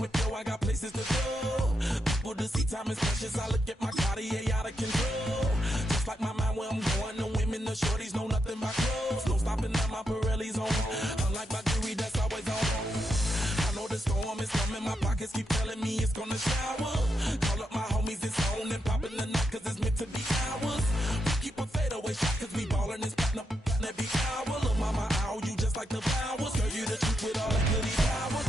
whip, yo, I got places to go. People to see, time is precious. I look at my Cartier out of control. Just like my mind where I'm going. The women, the shorties know nothing but clothes. No stopping at my Pirelli's on. Unlike my jewelry that's always on. I know the storm is coming. My pockets keep telling me it's gonna shower. Call up my homies, it's on and popping the night 'cause it's meant to be ours. We keep a fadeaway shot 'cause we ballin' and spotting up every hour. Look, mama, ow, you just like the flowers. Girl, you the truth with all that goody power.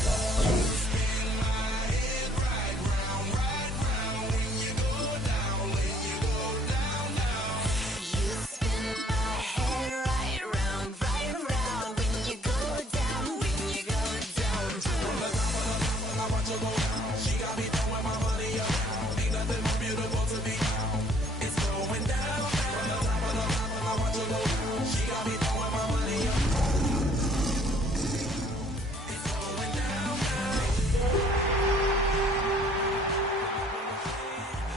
You spin my head right round when you go down, when you go down, down. You spin my head right round when you go down, when you go down. From the top of the top, I watch her go down. She got me throwing my money around. Ain't nothing more beautiful to be found. It's going down. From the top of the top, I watch her go down. She got me throwing my money around. It's going down.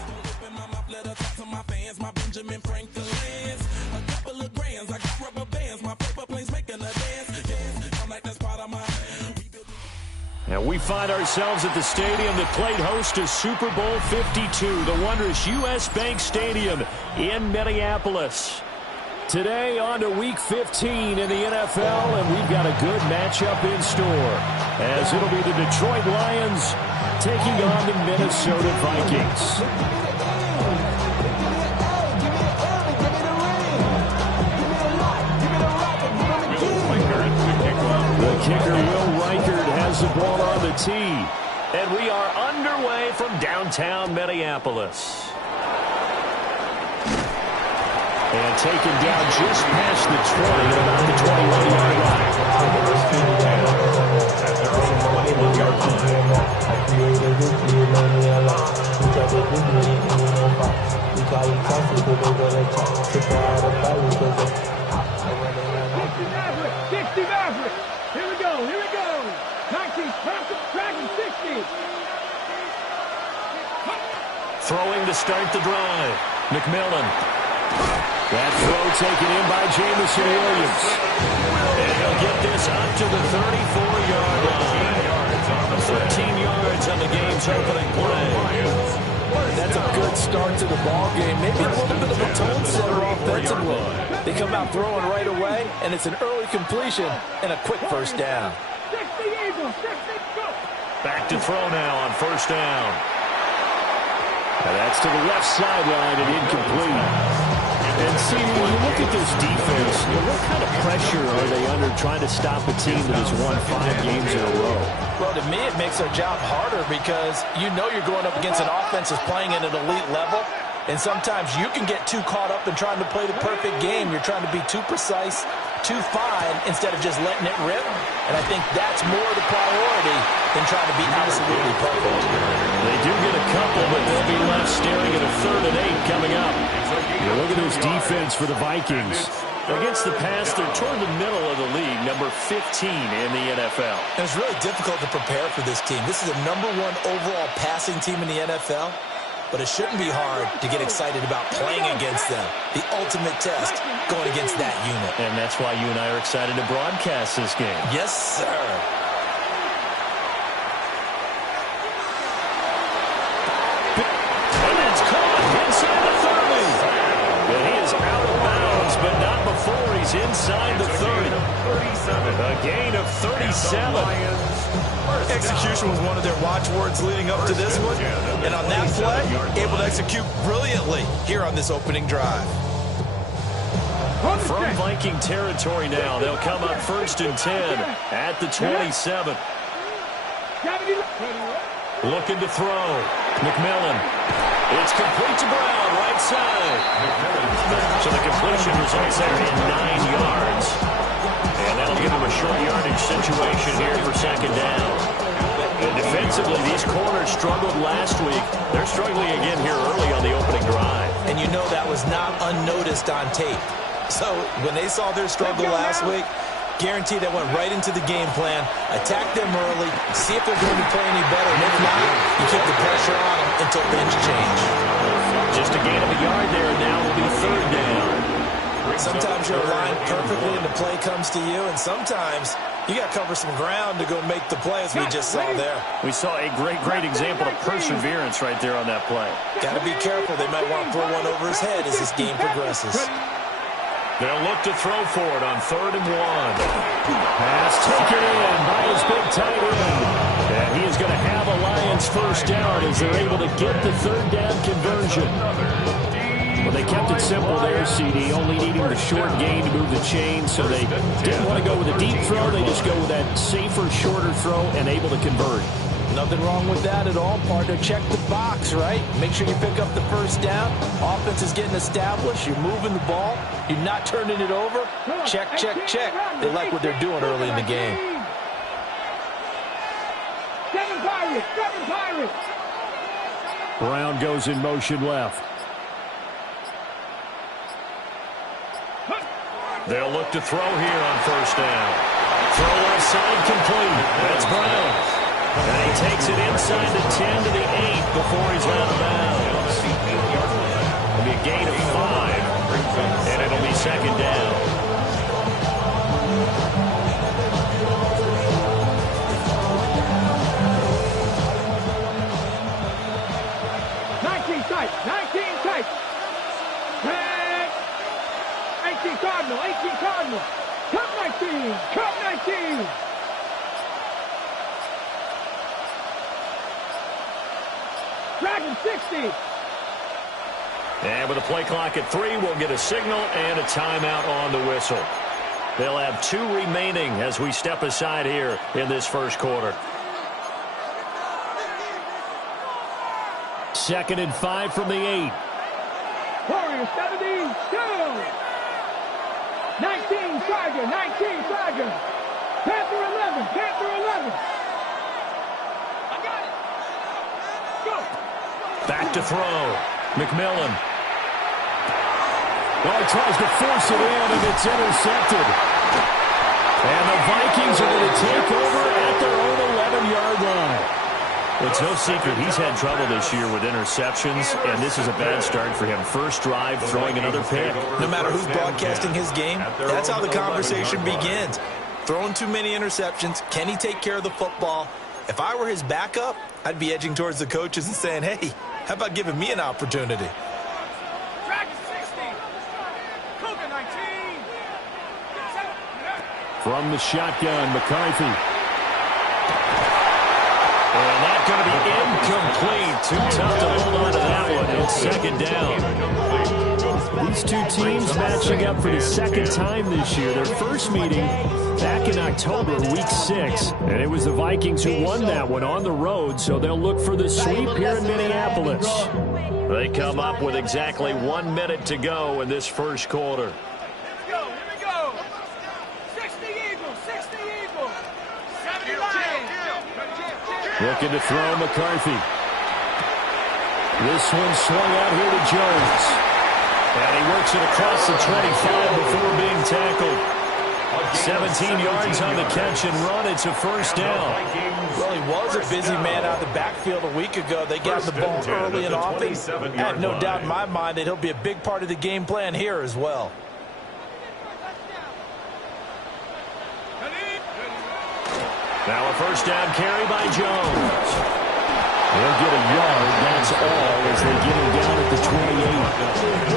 Don't open my mouth, let her talk to my fans. My Benjamin Franklin's. A couple of grands, I got rubber bands. My paper planes making a dance. Yes, I'm like that's part of my. And we find ourselves at the stadium that played host to Super Bowl 52, the wondrous U.S. Bank Stadium in Minneapolis. Today on to Week 15 in the NFL, and we've got a good matchup in store, as it'll be the Detroit Lions taking on the Minnesota Vikings. The kicker, Will Reichard, has the ball on the tee. And we are underway from downtown Minneapolis. And taken down just past the 20 at about the 21-yard line. Here we go. 19, tracking 60. Throwing to start the drive. McMillan. That throw taken in by Jameson Williams. And he'll get this up to the 34-yard line. 13 yards on the game's opening play. That's a good start to the ball game. Maybe a little bit of a tone setter offensively. They come out throwing right away, and it's an early completion and a quick first down. Back to throw now on first down. And that's to the left sideline and incomplete. And see, when you look at this defense, what kind of pressure are they under trying to stop a team that has won 5 games in a row? Well, to me, it makes their job harder because you know you're going up against an offense that's playing at an elite level. And sometimes you can get too caught up in trying to play the perfect game. You're trying to be too precise, too fine, instead of just letting it rip. And I think that's more the priority than trying to be absolutely perfect. They do get a couple, but they'll be left staring at a 3rd and 8 coming up. You look at this defense for the Vikings. Against the pass, they're toward the middle of the league, number 15 in the NFL. And it's really difficult to prepare for this team. This is the #1 overall passing team in the NFL. But it shouldn't be hard to get excited about playing against them. The ultimate test going against that unit. And that's why you and I are excited to broadcast this game. Yes, sir. And it's caught inside the 30. And he is out of bounds, but not before he's inside the 30. A gain of 37. Execution was one of their watchwords leading up to this one. And on that play, able to execute brilliantly here on this opening drive. From Viking territory now, they'll come up 1st and 10 at the 27. Looking to throw. McMillan. It's complete to Brown, right side. So the completion results there in 9 yards. And that'll give them a short yardage situation here for 2nd down. And defensively, these corners struggled last week. They're struggling again here early on the opening drive. And you know that was not unnoticed on tape. So when they saw their struggle last week, guaranteed that went right into the game plan. Attack them early, see if they're going to play any better. And if not, you keep the pressure on them until things change. Just a gain of a yard there, and now will be 3rd down. Sometimes you're aligned perfectly and the play comes to you, and sometimes You got to cover some ground to go make the play, as we just saw there. We saw a great example of perseverance right there on that play. Got to be careful. They might want to throw one over his head as this game progresses. They'll look to throw for it on 3rd and 1. Pass taken in by his big tight end. And he is going to have a Lions first down as they're able to get the 3rd down conversion. Well, they kept it simple there, CD, only needing the short gain to move the chain, so they didn't want to go with a deep throw. They just go with that safer, shorter throw and able to convert. Nothing wrong with that at all, partner. Check the box, right? Make sure you pick up the first down. Offense is getting established. You're moving the ball. You're not turning it over. Check, check, check. They like what they're doing early in the game. 7 Pirates, 7 Pirates. Brown goes in motion left. They'll look to throw here on 1st down. Throw left side complete. That's Brown. And he takes it inside the 10 to the 8 before he's out of bounds. It'll be a gain of 5, and it'll be 2nd down. Tight, 19 tight. 18 Cardinal, 18 Cardinal. Cut 19, cut 19. Dragon 60. And with a play clock at 3, we'll get a signal and a timeout on the whistle. They'll have 2 remaining as we step aside here in this first quarter. 2nd and 5 from the 8. Warriors 72. 19 Tiger, 19 Tiger. Panther 11, Panther 11. I got it. Go. Back to throw. McMillan. Well, he tries to force it in, and it's intercepted. And the Vikings are going to take over at their own 11-yard line. It's no secret he's had trouble this year with interceptions, and this is a bad start for him. First drive, throwing another pick. No matter who's broadcasting his game, that's how the conversation begins. Throwing too many interceptions, can he take care of the football? If I were his backup, I'd be edging towards the coaches and saying, hey, how about giving me an opportunity? Dragon 60. Cougar 19. From the shotgun, McCarthy. And that's going to be incomplete. Too tough to hold on to that one. It's 2nd down. These two teams matching up for the 2nd time this year. Their first meeting back in October, week 6. And it was the Vikings who won that one on the road, so they'll look for the sweep here in Minneapolis. They come up with exactly 1 minute to go in this first quarter. Let's go. Here we go. 60 Eagles, 60 Eagles. 70 Lions. Looking to throw McCarthy. This one swung out here to Jones. And he works it across the 25 before being tackled. 17 yards on the catch and run. It's a first down. Well, he was a busy man out of the backfield a week ago. They got the ball early and often. I have no doubt in my mind that he'll be a big part of the game plan here as well. Now a first down carry by Jones. They'll get a yard, that's all, as they get him down at the 28.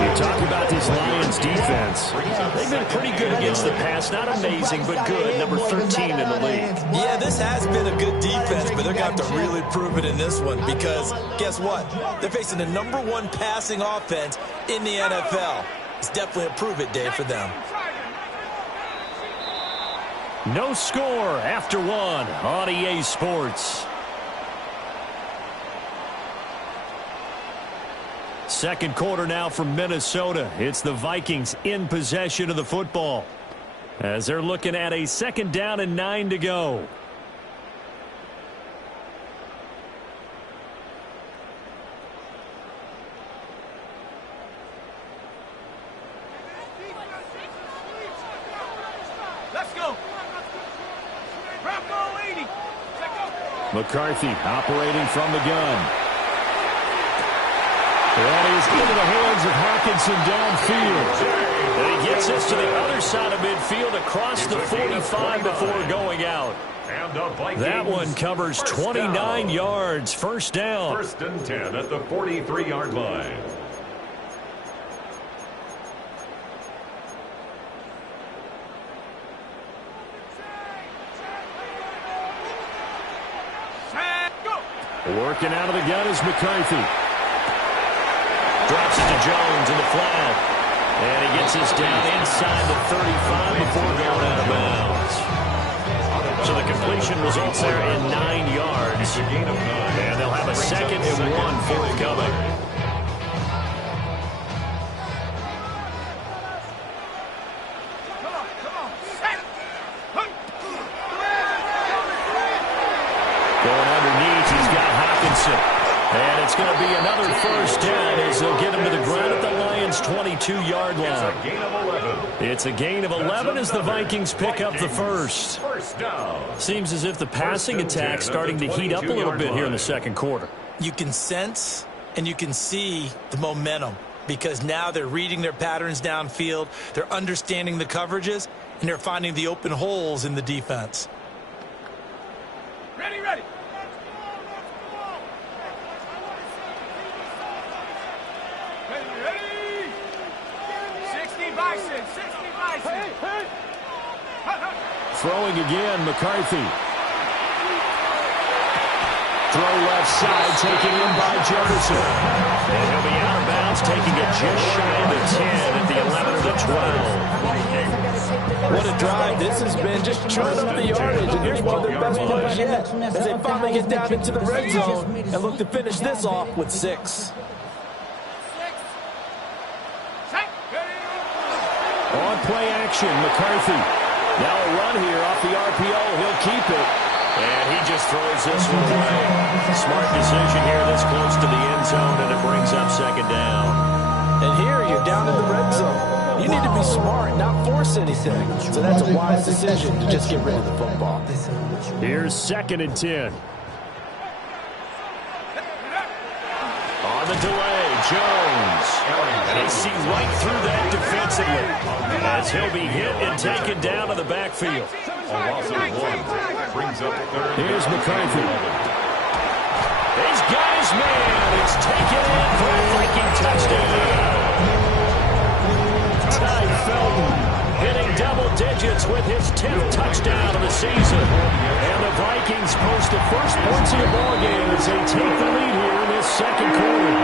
You talk about this Lions defense. They've been pretty good against the pass. Not amazing, but good. Number 13 in the league. Yeah, this has been a good defense, but they're going to have to really prove it in this one because guess what? They're facing the #1 passing offense in the NFL. It's definitely a prove-it day for them. No score after 1 on EA Sports. Second quarter now from Minnesota. It's the Vikings in possession of the football as they're looking at a 2nd down and 9 to go. Let's go. Bronco 80. Check out. McCarthy operating from the gun. That is into the hands of Hockenson downfield. And he gets this to the other side of midfield across the 45 before going out. That one covers 29 yards. First down. First and 10 at the 43-yard line. Working out of the gun is McCarthy. Drops it to Jones in the flat. And he gets this down inside the 35 before going out of bounds. So the completion results there in 9 yards. And they'll have a 2nd and 1 forthcoming. And it's going to be another first down as they'll get him to the ground at the Lions' 22-yard line. It's a gain of 11 as the Vikings pick up the first. Seems as if the passing attack's starting to heat up a little bit here in the second quarter. You can sense and you can see the momentum because now they're reading their patterns downfield, they're understanding the coverages, and they're finding the open holes in the defense. Ready, ready. Throwing again, McCarthy. Throw left side, taken in by Jefferson. And he'll be out of bounds, taking it just shy of the 10 at the 11 or the 12. What a drive this has been, just churning up the yardage. And here's one of their best plays yet as they finally get down into the red zone and look to finish this off with 6. On play action, McCarthy. Now a run here off the RPO. He'll keep it. And he just throws this one away. Smart decision here this close to the end zone, and it brings up 2nd down. And here you're down in the red zone. You need to be smart, not force anything. So that's a wise decision to just get rid of the football. Here's 2nd and 10. On the delay, Jones. They see right through that defensively as he'll be hit and taken down to the backfield. Here's McCarthy. He's got his man. It's taken in for a Viking touchdown. Ty Felton hitting double digits with his 10th touchdown of the season. And the Vikings post the first points of the ballgame as they take the lead here in this second quarter.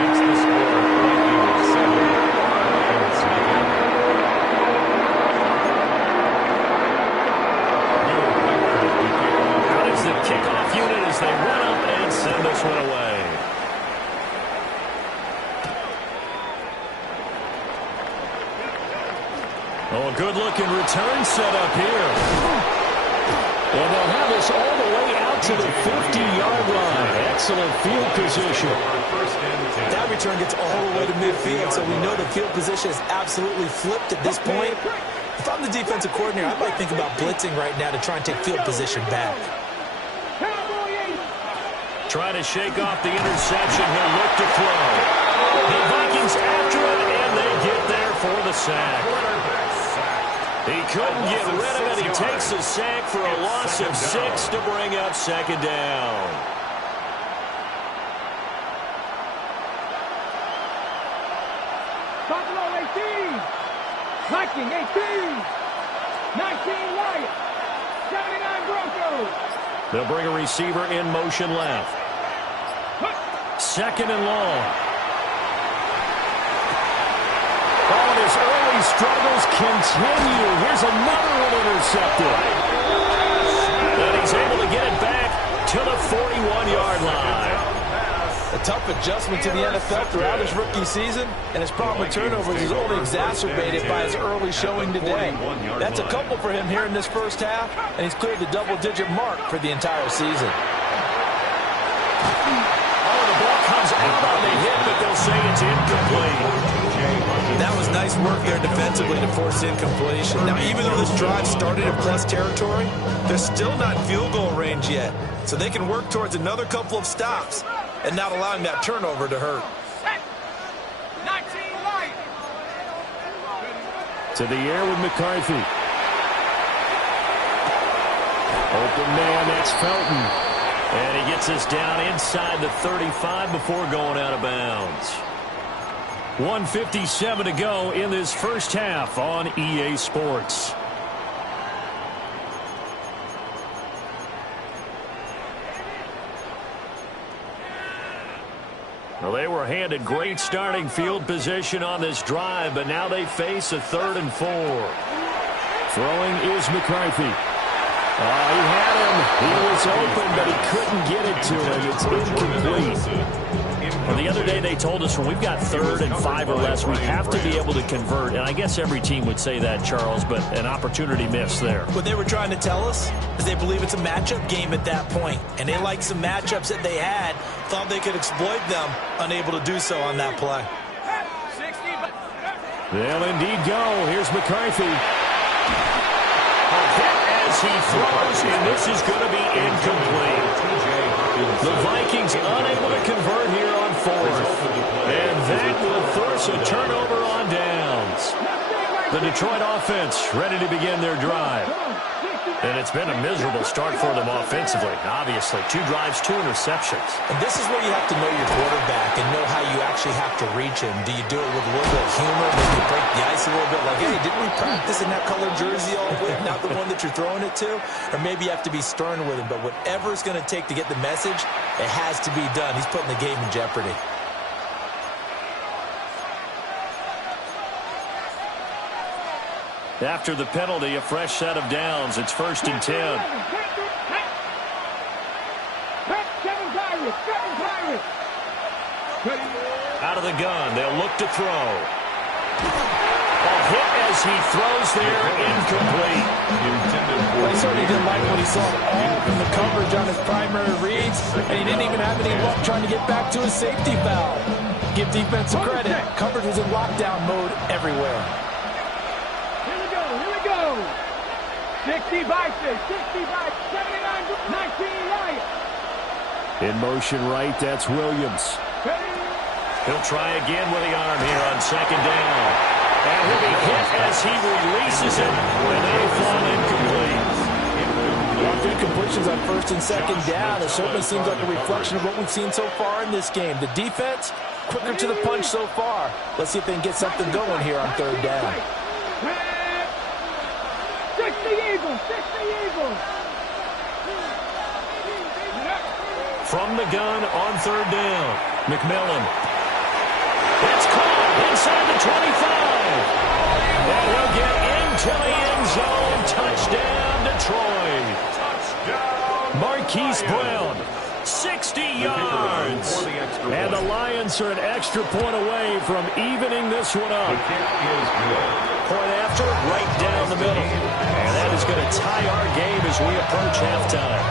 Kickoff unit as they run up and send this one away. Oh, a good-looking return set up here. And they'll have this all the way out to the 50-yard line. Excellent field position. That return gets all the way to midfield, so we know the field position is absolutely flipped at this point. If I'm the defensive coordinator, I might think about blitzing right now to try and take field position back. Trying to shake off the interception. He'll look to throw. The Vikings after it, and they get there for the sack. He couldn't get rid of it. He takes the sack for a loss of 6 to bring up 2nd down. Buffalo 18. Viking 18. 19 Lions. 79 Broncos. They'll bring a receiver in motion left. 2nd and long. Oh, and his early struggles continue. Here's another one intercepted. And he's able to get it back to the 41-yard line. A tough adjustment to the NFL throughout his rookie season, and his problem with turnovers is only exacerbated by his early showing today. That's a couple for him here in this first half, and he's cleared the double-digit mark for the entire season. Oh, the ball comes out on the hit, but they'll say it's incomplete. That was nice work there defensively to force incompletion. Now, even though this drive started in plus territory, they're still not in field goal range yet, so they can work towards another couple of stops and not allowing that turnover to hurt. To the air with McCarthy. Open man, that's Felton. And he gets us down inside the 35 before going out of bounds. 1:57 to go in this first half on EA Sports. Well, they were handed great starting field position on this drive, but now they face a 3rd and 4. Throwing is McCarthy. He had him. He was open, but he couldn't get it to him. It's incomplete. Well, the other day they told us when we've got 3rd and 5 or less, we have to be able to convert. And I guess every team would say that, Charles, but an opportunity missed there. What they were trying to tell us is they believe it's a matchup game at that point. And they liked some matchups that they had, thought they could exploit them, unable to do so on that play. They'll indeed go. Here's McCarthy. As he throws, and this is going to be incomplete. The Vikings unable to convert here on 4th. And that will force a turnover on downs. The Detroit offense ready to begin their drive. And it's been a miserable start for them offensively, obviously. 2 drives, 2 interceptions. And this is where you have to know your quarterback and know how you actually have to reach him. Do you do it with a little bit of humor, maybe break the ice a little bit, like, hey, didn't we practice in that colored jersey all week, not the one that you're throwing it to? Or maybe you have to be stern with him. But whatever it's going to take to get the message, it has to be done. He's putting the game in jeopardy. After the penalty, a fresh set of downs. It's 1st and 10. Out of the gun, they'll look to throw. A hit as he throws there, incomplete. Well, he certainly didn't like what he saw all from the coverage on his primary reads, and he didn't even have any luck trying to get back to his safety valve. Give defensive credit. Coverage was in lockdown mode everywhere. 65, 79, 19 Lions. In motion right, that's Williams. He'll try again with the arm here on 2nd down. And he'll be hit as he releases it, and they fall incomplete. Incompletions on 1st and 2nd down. It certainly seems like a reflection of what we've seen so far in this game. The defense, quicker to the punch so far. Let's see if they can get something going here on 3rd down. 60 Eagles, 60 Eagles. From the gun on 3rd down, McMillan. It's caught inside the 25. And he'll get into the end zone. Touchdown, Detroit. Marquise Brown, 60 yards. And the Lions are an extra point away from evening this one up. Point after, right down the middle. And that is going to tie our game as we approach halftime.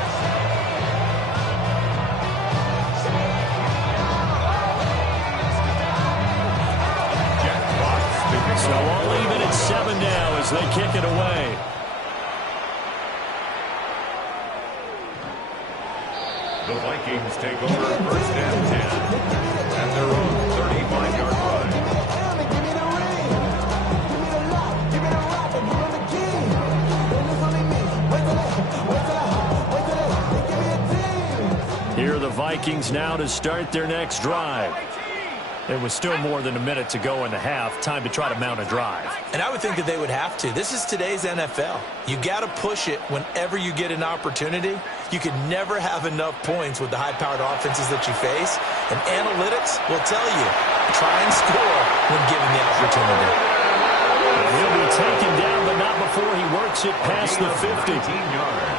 So all even at 7 now as they kick it away. The Vikings take over 1st and 10 at their own 35-yard line. Here are the Vikings now to start their next drive. It was still more than a minute to go in the half. Time to try to mount a drive. And I would think that they would have to. This is today's NFL. You got to push it whenever you get an opportunity. You can never have enough points with the high-powered offenses that you face. And analytics will tell you, try and score when given the opportunity. He'll be taken down, but not before he works it past the 50.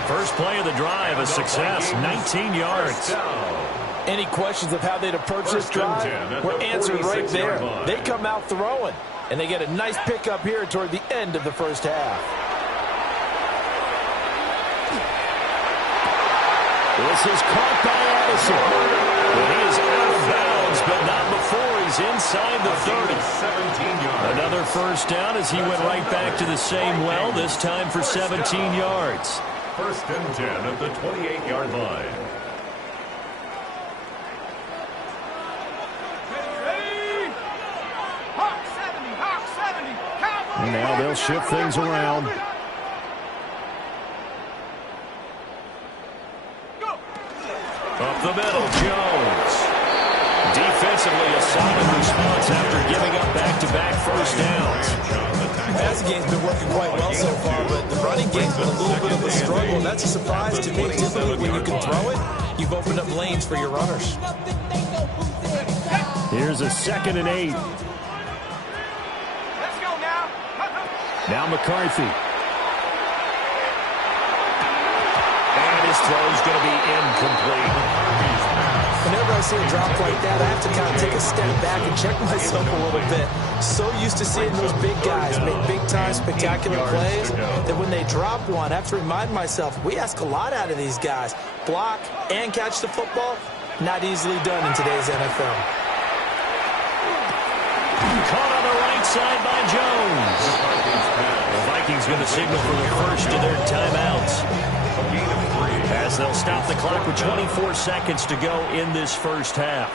First play of the drive, a success, 19 yards. Any questions of how they'd approach this drive were answered right there. They come out throwing, and they get a nice pickup here toward the end of the first half. This is caught by Addison. And he is out of bounds, but not before he's inside the 30. Another first down as he went right back to the same well, this time for 17 yards. 1st and 10 at the 28-yard line. Hawk 70, Hawk 70, Cowboys And now they'll shift things around. Up the middle, Jones. Defensively, a solid response after giving up back-to-back first downs. The passing game's been working quite well so far, but the running game's been a little bit of a struggle. That's a surprise to me. Typically, when you can throw it, you've opened up lanes for your runners. Here's a 2nd and 8. Let's go now. Now McCarthy. And his throw's going to be incomplete. Whenever I see a drop like that, I have to kind of take a step back and check myself a little bit. So used to seeing those big guys make big-time, spectacular plays that when they drop one, I have to remind myself, we ask a lot out of these guys. Block and catch the football, not easily done in today's NFL. Caught on the right side by Jones. The Vikings going to signal for the first of their timeouts, as they'll stop the clock with 24 seconds to go in this first half.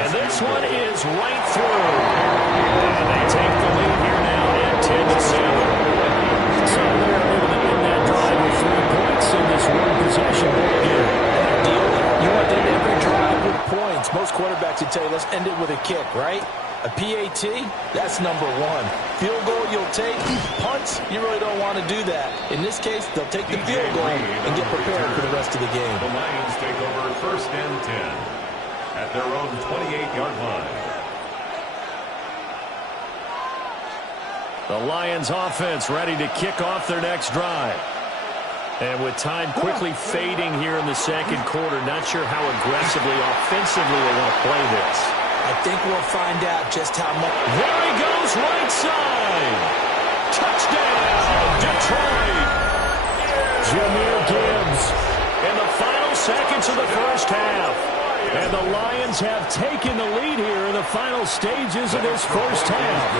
And this one is right through. And they take the lead here now at 10-7. So they're able to end that drive with 3 points in this one-possession ball game. You want to end every drive with points. Most quarterbacks would tell you, let's end it with a kick, right? A PAT, that's number 1. Field goal you'll take. Punts, you really don't want to do that. In this case, they'll take the field goal and get prepared for the rest of the game. The Lions take over 1st and 10 at their own 28-yard line. The Lions offense ready to kick off their next drive. And with time quickly fading here in the second quarter, not sure how aggressively, offensively they want to play this. I think we'll find out just how much. There he goes, right side. Touchdown, Detroit. Jahmyr Gibbs in the final seconds of the first half. And the Lions have taken the lead here in the final stages of this first half.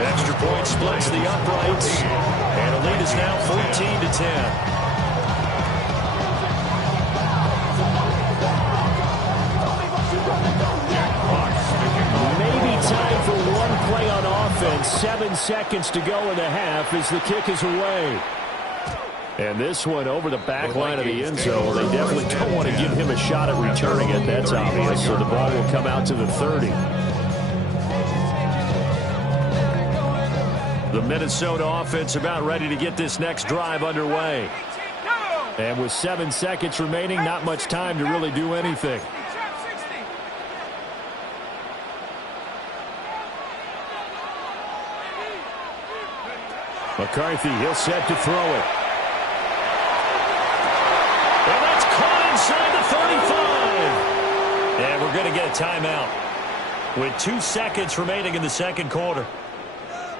Extra point splits the uprights. And the lead is now 14-10. Time for one play on offense. 7 seconds to go in the half as the kick is away. And this one over the back line of the end zone. They definitely don't want to give him a shot at returning it. That's obvious. So the ball will come out to the 30. The Minnesota offense about ready to get this next drive underway. And with 7 seconds remaining, not much time to really do anything. McCarthy, he'll set to throw it. And that's caught inside the 35. And we're going to get a timeout with 2 seconds remaining in the second quarter.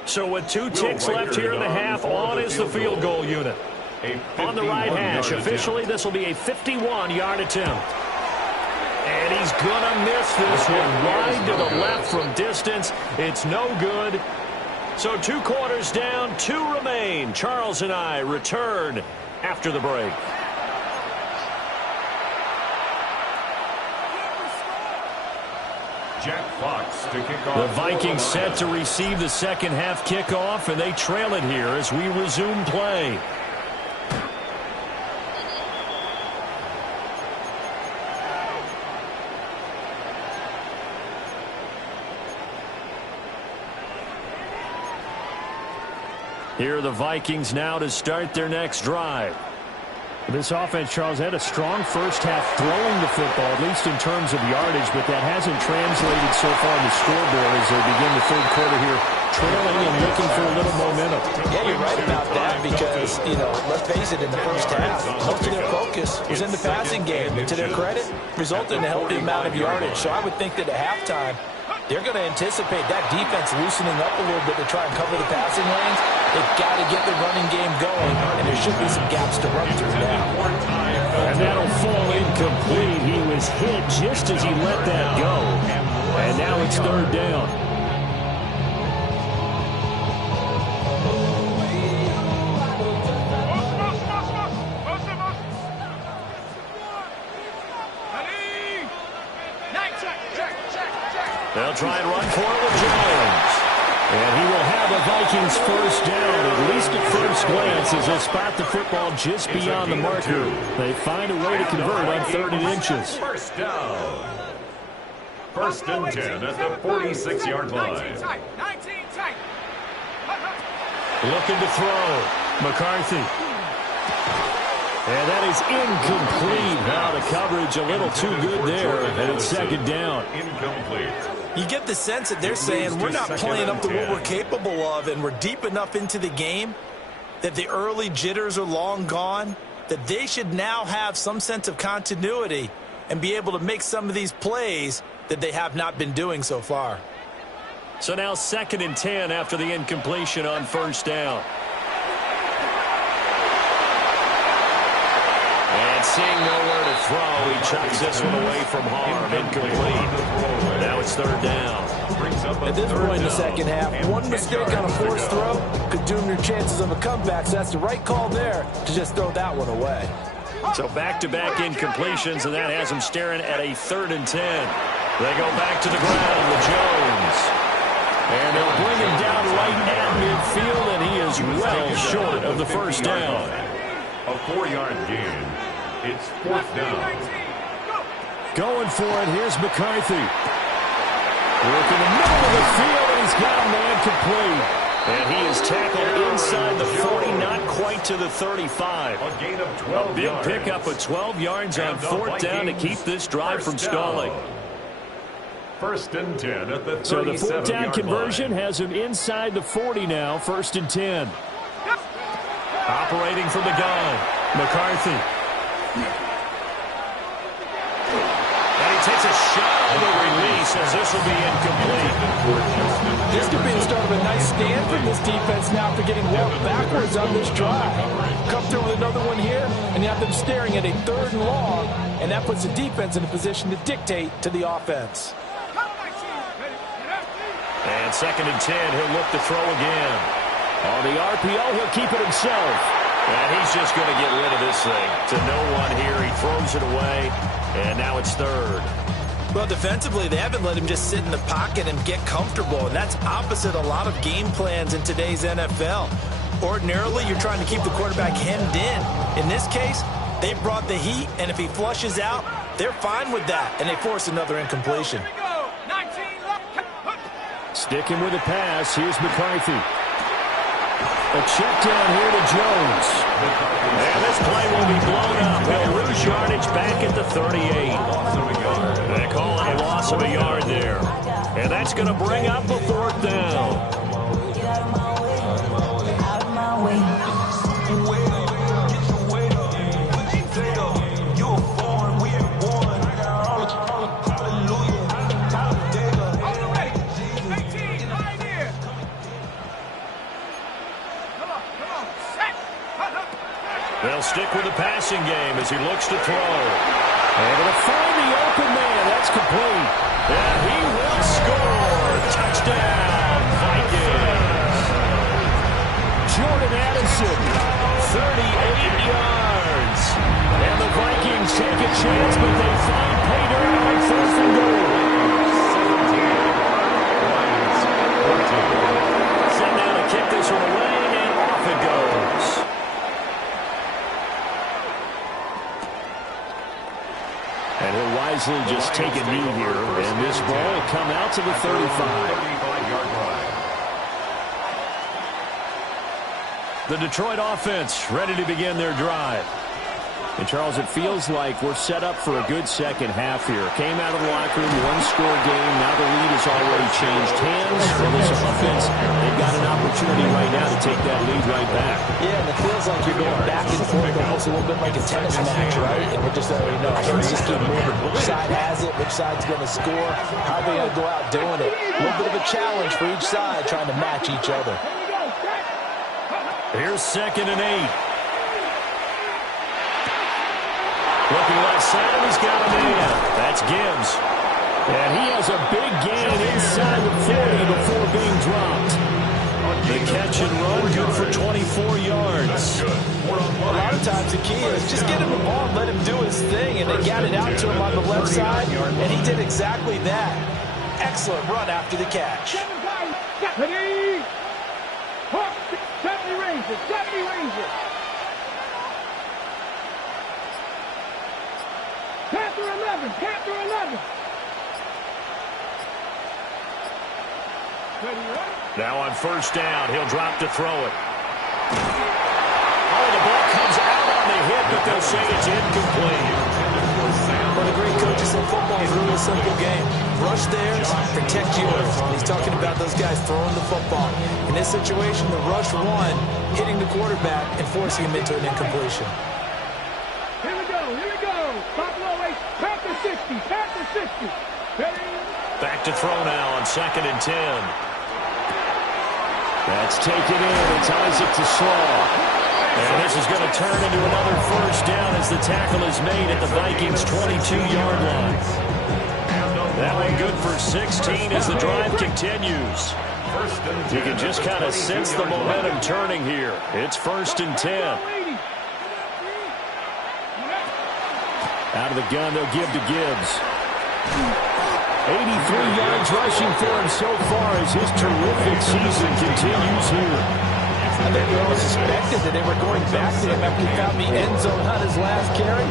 So with 2 ticks left here in the half, on is the field goal unit. On the right hash, officially this will be a 51-yard attempt. And he's going to miss this one wide to the left from distance. It's no good. So 2 quarters down, 2 remain. Charles and I return after the break. Jack Fox to kick off. The Vikings set to receive the second half kickoff, and they trail it here as we resume play. Here are the Vikings now to start their next drive. This offense, Charles, had a strong first half throwing the football, at least in terms of yardage, but that hasn't translated so far on the scoreboard as they begin the third quarter here, trailing and looking for a little momentum. Yeah, you're right about that because, let's face it, in the first half, most of their focus was in the passing game. And to their credit, resulted in a healthy amount of yardage. So I would think that at halftime, they're going to anticipate that defense loosening up a little bit to try and cover the passing lanes. They've got to get the running game going, and there should be some gaps to run through now. And that'll fall incomplete. He was hit just as he let that go. And now it's third down. They'll try and run for it with Jones. And he will have a Vikings first down, at least at first glance, as they'll spot the football just beyond the marker. They find a way to convert on 3rd and inches. First down. 1st and 10 at the 46-yard line. 19 tight. 19 tight. Looking to throw. McCarthy. And that is incomplete. Now the coverage a little too good there, and it's 2nd down. Incomplete. You get the sense that they're saying we're not playing up to what we're capable of, and we're deep enough into the game that the early jitters are long gone, that they should now have some sense of continuity and be able to make some of these plays that they have not been doing so far. So now 2nd and 10 after the incompletion on 1st down. And seeing nowhere to throw, he chucks this one away from harm. Incomplete. Now it's 3rd down. At this point in the second half, one mistake on a forced throw could doom your chances of a comeback, so that's the right call there to just throw that one away. So back-to-back incompletions, and that has them staring at a 3rd and 10. They go back to the ground with Jones. And they'll bring him down right at midfield, and he is well short of the first down. A 4-yard gain. It's 4th down. Going for it, here's McCarthy. Work in the middle of the field, and he's got a man complete. And he is tackled inside the 40, not quite to the 35. A gain of 12 A big yards. pickup of 12 yards on 4th down to keep this drive from stalling. 1st and 10 at the 37-yard line. So the 4th down conversion has him inside the 40 now, 1st and 10. Operating from the gun, McCarthy. And he takes a shot on the release as this will be incomplete. This could be the start of a nice stand from this defense now after getting walked backwards on this drive. Come through with another one here, and you have them staring at a 3rd and long, and that puts the defense in a position to dictate to the offense. And 2nd and 10, he'll look to throw again. On the RPO, he'll keep it himself. And he's just going to get rid of this thing. To no one here, he throws it away, and now it's 3rd. Well, defensively, they haven't let him just sit in the pocket and get comfortable, and that's opposite a lot of game plans in today's NFL. Ordinarily, you're trying to keep the quarterback hemmed in. In this case, they brought the heat, and if he flushes out, they're fine with that, and they force another incompletion. Sticking with the pass, here's McCarthy. A check down here to Jones. And this play will be blown up. He'll lose yardage back at the 38. They call it a loss of a yard there. And that's going to bring up a 4th down. Get out of my way. Out of my way. They'll stick with the passing game as he looks to throw. Able to find the open man. That's complete. And he will score. Touchdown, Vikings. Jordan Addison, 38 yards. And the Vikings take a chance, but they find pay dirt on 4th and goal. 17. Set now to kick this one away, and off it goes. And he'll wisely just take a knee here, and this ball will come out to the 35-yard line. The Detroit offense ready to begin their drive. And, Charles, it feels like we're set up for a good second half here. Came out of the locker room, one-score game. Now the lead has already changed hands. For this offense, they've got an opportunity right now to take that lead right back. Yeah, and it feels like you're going back and forth almost a little bit like a tennis match, right? And we're just letting you know, let's just keep moving. Which side has it? Which side's going to score? How are they going to go out doing it? A little bit of a challenge for each side trying to match each other. Here's 2nd and 8. Looking left side, he's got a man. That's Gibbs. And he has a big gain inside the 40 before being dropped. The catch and run, good for 24 yards. A lot of times the key is just get him the ball and let him do his thing. And they got it out to him on the left side, and he did exactly that. excellent run after the catch. 70 Rangers, 70 Rangers. Panther 11, Panther 11. Now on first down, he'll drop to throw it. Oh, the ball comes out on the hit, but they'll say it's incomplete. One of the great coaches in football is really a simple game. Rush theirs, protect yours. And he's talking about those guys throwing the football. In this situation, the rush one, hitting the quarterback and forcing him into an incompletion. Here we go, here we go. Buffalo 8, Panther 60, Panther 60. Ready? Back to throw now on 2nd and 10. That's taken in. It's Isaac to Slaw. And this is going to turn into another first down as the tackle is made at the Vikings' 22-yard line. That one good for 16 as the drive continues. You can just kind of sense the momentum turning here. It's 1st and 10. Out of the gun, they'll give to Gibbs. 83 yards rushing for him so far as his terrific season continues here. I think we all suspected that they were going back to him after he found the end zone on his last carry,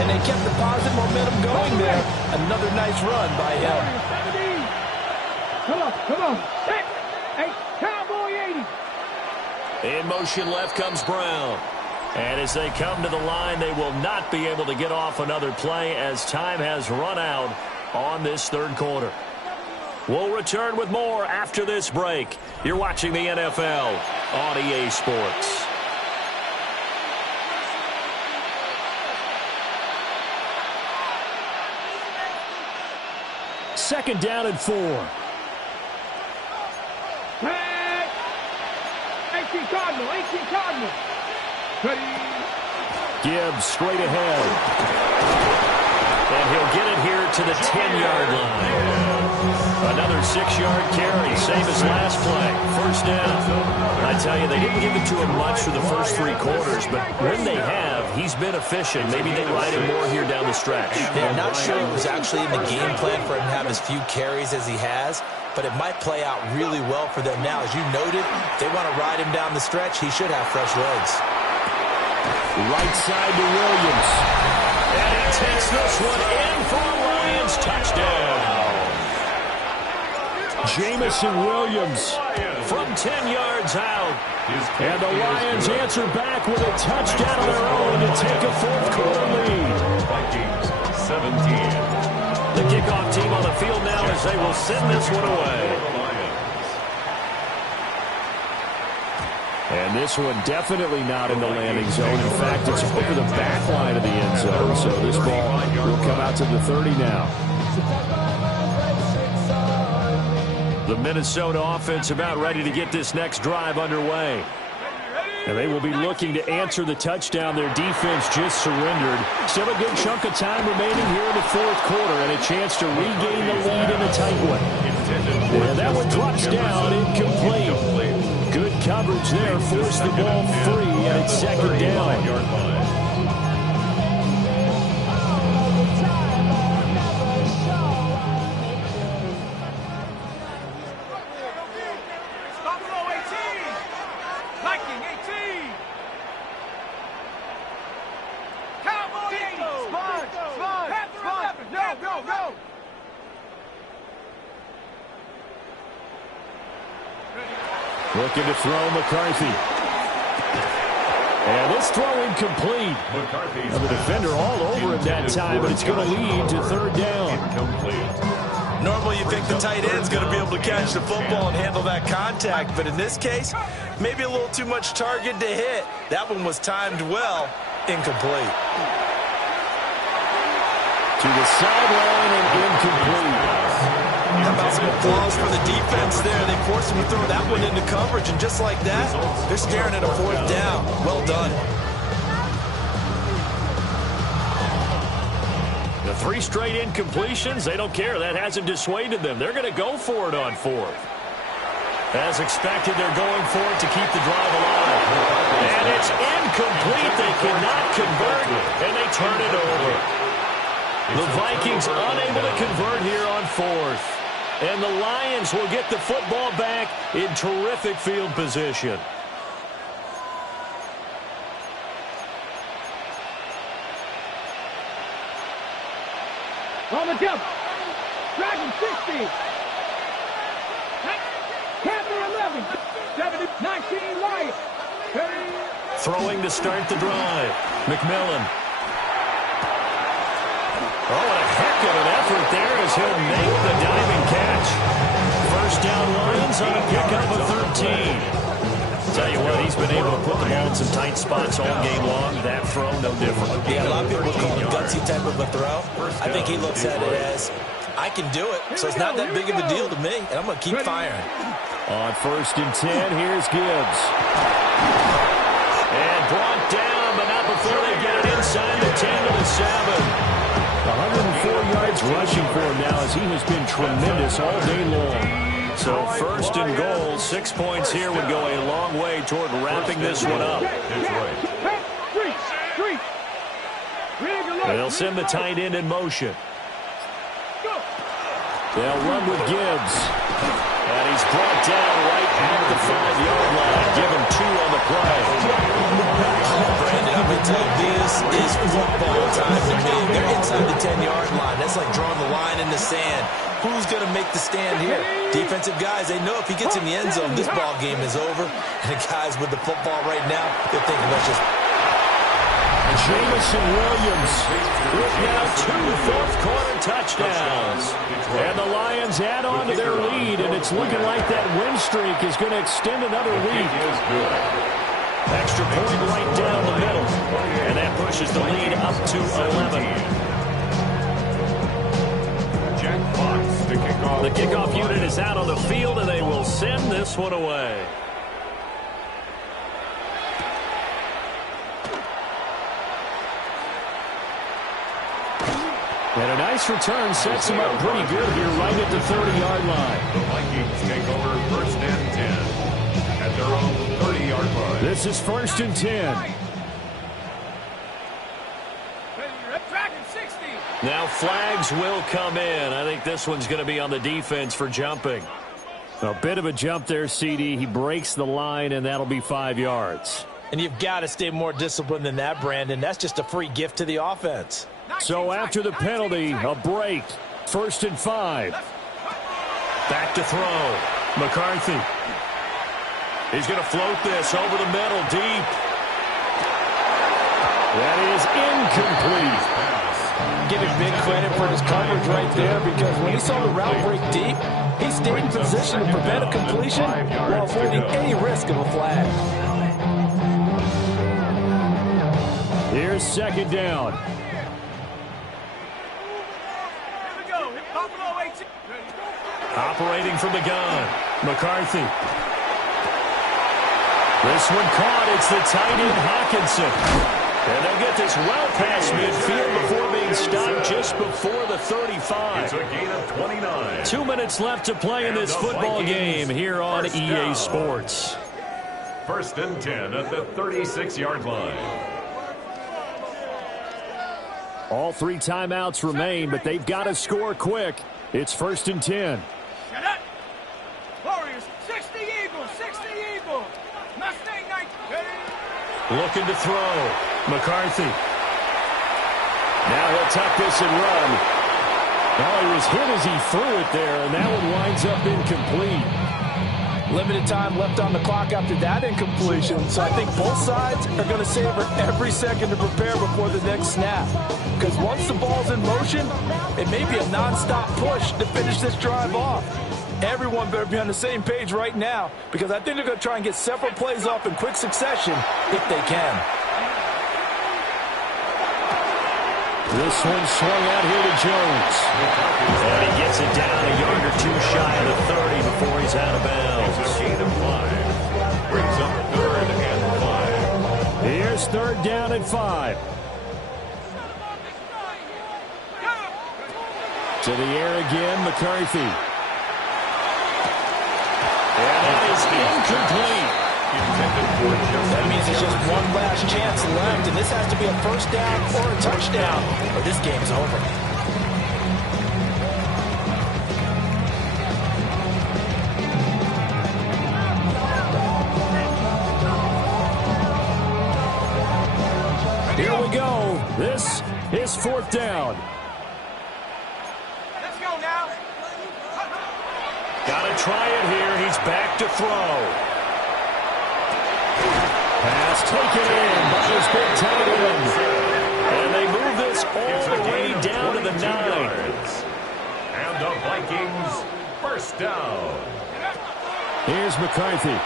and they kept the positive momentum going there. Another nice run by him. Come on. Hey, Cowboy 80. In motion left comes Brown. And as they come to the line, they will not be able to get off another play as time has run out on this third quarter. We'll return with more after this break. You're watching the NFL on EA Sports. Second down and 4. 18 Cardinal. Ready? Gibbs straight ahead. And he'll get it here to the 10-yard line. Another 6-yard carry, same as last play. First down. I tell you, they didn't give it to him much for the first 3 quarters, but when they have, he's been efficient. Maybe they ride him more here down the stretch. Yeah, not sure it was actually in the game plan for him to have as few carries as he has, but it might play out really well for them now. As you noted, if they want to ride him down the stretch, he should have fresh legs. Right side to Williams. And he takes this one in for a Lions touchdown. Jamison Williams from 10 yards out. And the Lions answer back with a touchdown of their own to take a fourth-quarter lead. Vikings 17. The kickoff team on the field now as they will send this one away. And this one definitely not in the landing zone. In fact, it's over the back line of the end zone. So this ball will come out to the 30 now. The Minnesota offense about ready to get this next drive underway. And they will be looking to answer the touchdown their defense just surrendered. Still a good chunk of time remaining here in the fourth quarter and a chance to regain the lead in a tight one. And that one drops down incomplete. Good coverage there, forced the ball free, and it's second down. Looking to throw McCarthy. And this throw incomplete. The defender all over him that time, but it's going to lead to third down. Normally you think the tight end's going to be able to catch the football and handle that contact, but in this case, maybe a little too much target to hit. That one was timed well, incomplete. To the sideline and incomplete. How about some applause for the defense there? They forced him to throw that one into coverage, and just like that, they're staring at a fourth down. Well done. The 3 straight incompletions, they don't care. That hasn't dissuaded them. They're going to go for it on fourth. As expected, they're going for it to keep the drive alive. And it's incomplete. They cannot convert, and they turn it over. The Vikings unable to convert here on fourth. And the Lions will get the football back in terrific field position. On the jump. Dragon 60. Panther 11. 70, 19 Lions. 30. Throwing to start the drive. McMillan. Oh, what a heck of an effort there as he'll make the diving catch. First down Lions on a pickup of 13. Tell you what, he's been able to put the ball in some tight spots all game long. That throw, no different. Yeah, a lot of people would call it a gutsy type of a throw. I think he looks at it as, I can do it, so it's not that big of a deal to me, and I'm going to keep firing. On 1st and 10, here's Gibbs. And brought down, but not before they get it inside the 10 to the 7. 104 yards rushing for him now as he has been tremendous all day long. So 1st and goal, 6 points here would go a long way toward wrapping this one up. They'll send the tight end in motion. They'll run with Gibbs. And he's brought down right at the 5-yard line. Give him 2 on the play. Brandon, I'm going to tell you, this is football time to me. They're inside the 10-yard line. That's like drawing the line in the sand. Who's going to make the stand here? Defensive guys, they know if he gets in the end zone, this ball game is over. And the guys with the football right now, they're thinking, let's just... Jameson Williams with now 2 fourth-quarter touchdowns. And the Lions add on to their lead, and it's looking like that win streak is going to extend another week. Extra point right down the middle, and that pushes the lead up to 11. Jack Fox to kick off. The kickoff unit is out on the field, and they will send this one away. And a nice return sets him up pretty good here right at the 30-yard line. The Vikings take over 1st and 10 at their own 30-yard line. This is 1st and 10. Now flags will come in. I think this one's going to be on the defense for jumping. A bit of a jump there, CD. He breaks the line, and that'll be 5 yards. And you've got to stay more disciplined than that, Brandon. That's just a free gift to the offense. So after the penalty, a break. 1st and 5. Back to throw. McCarthy. He's going to float this over the middle, deep. That is incomplete. Give him big credit for his coverage right there, because when he saw the route break deep, he stayed in position to prevent a completion while avoiding any risk of a flag. Here's 2nd down. Operating from the gun, McCarthy. This one caught. It's the tight end, Hawkinson. And they'll get this well past midfield before being stopped just before the 35. It's a gain of 29. 2 minutes left to play in this football game here on EA Sports. 1st and 10 at the 36-yard line. All 3 timeouts remain, but they've got to score quick. It's 1st and 10. Shut up. Warriors, 60 Eagles, 60 Eagles. Mustang 19. Looking to throw. McCarthy. Now he'll tuck this and run. Oh, he was hit as he threw it there, and that one winds up incomplete. Limited time left on the clock after that incompletion, so I think both sides are going to savor every second to prepare before the next snap. Because once the ball's in motion, it may be a nonstop push to finish this drive off. Everyone better be on the same page right now, because I think they're going to try and get several plays off in quick succession if they can. This one swung out here to Jones. And he gets it down a yard or 2 shy of the 30 before he's out of bounds. It's a gain of 5. Brings up 3rd and 5. Here's 3rd down and 5. To the air again, McCarthy. And that is incomplete. That means it's just one last chance left, and this has to be a 1st down or a touchdown, or this game's over. It's 4th down. Let's go now. Got to try it here. He's back to throw. Pass taken in by his big tight end. And they move this all the way down to the 9. And the Vikings first down. Here's McCarthy. A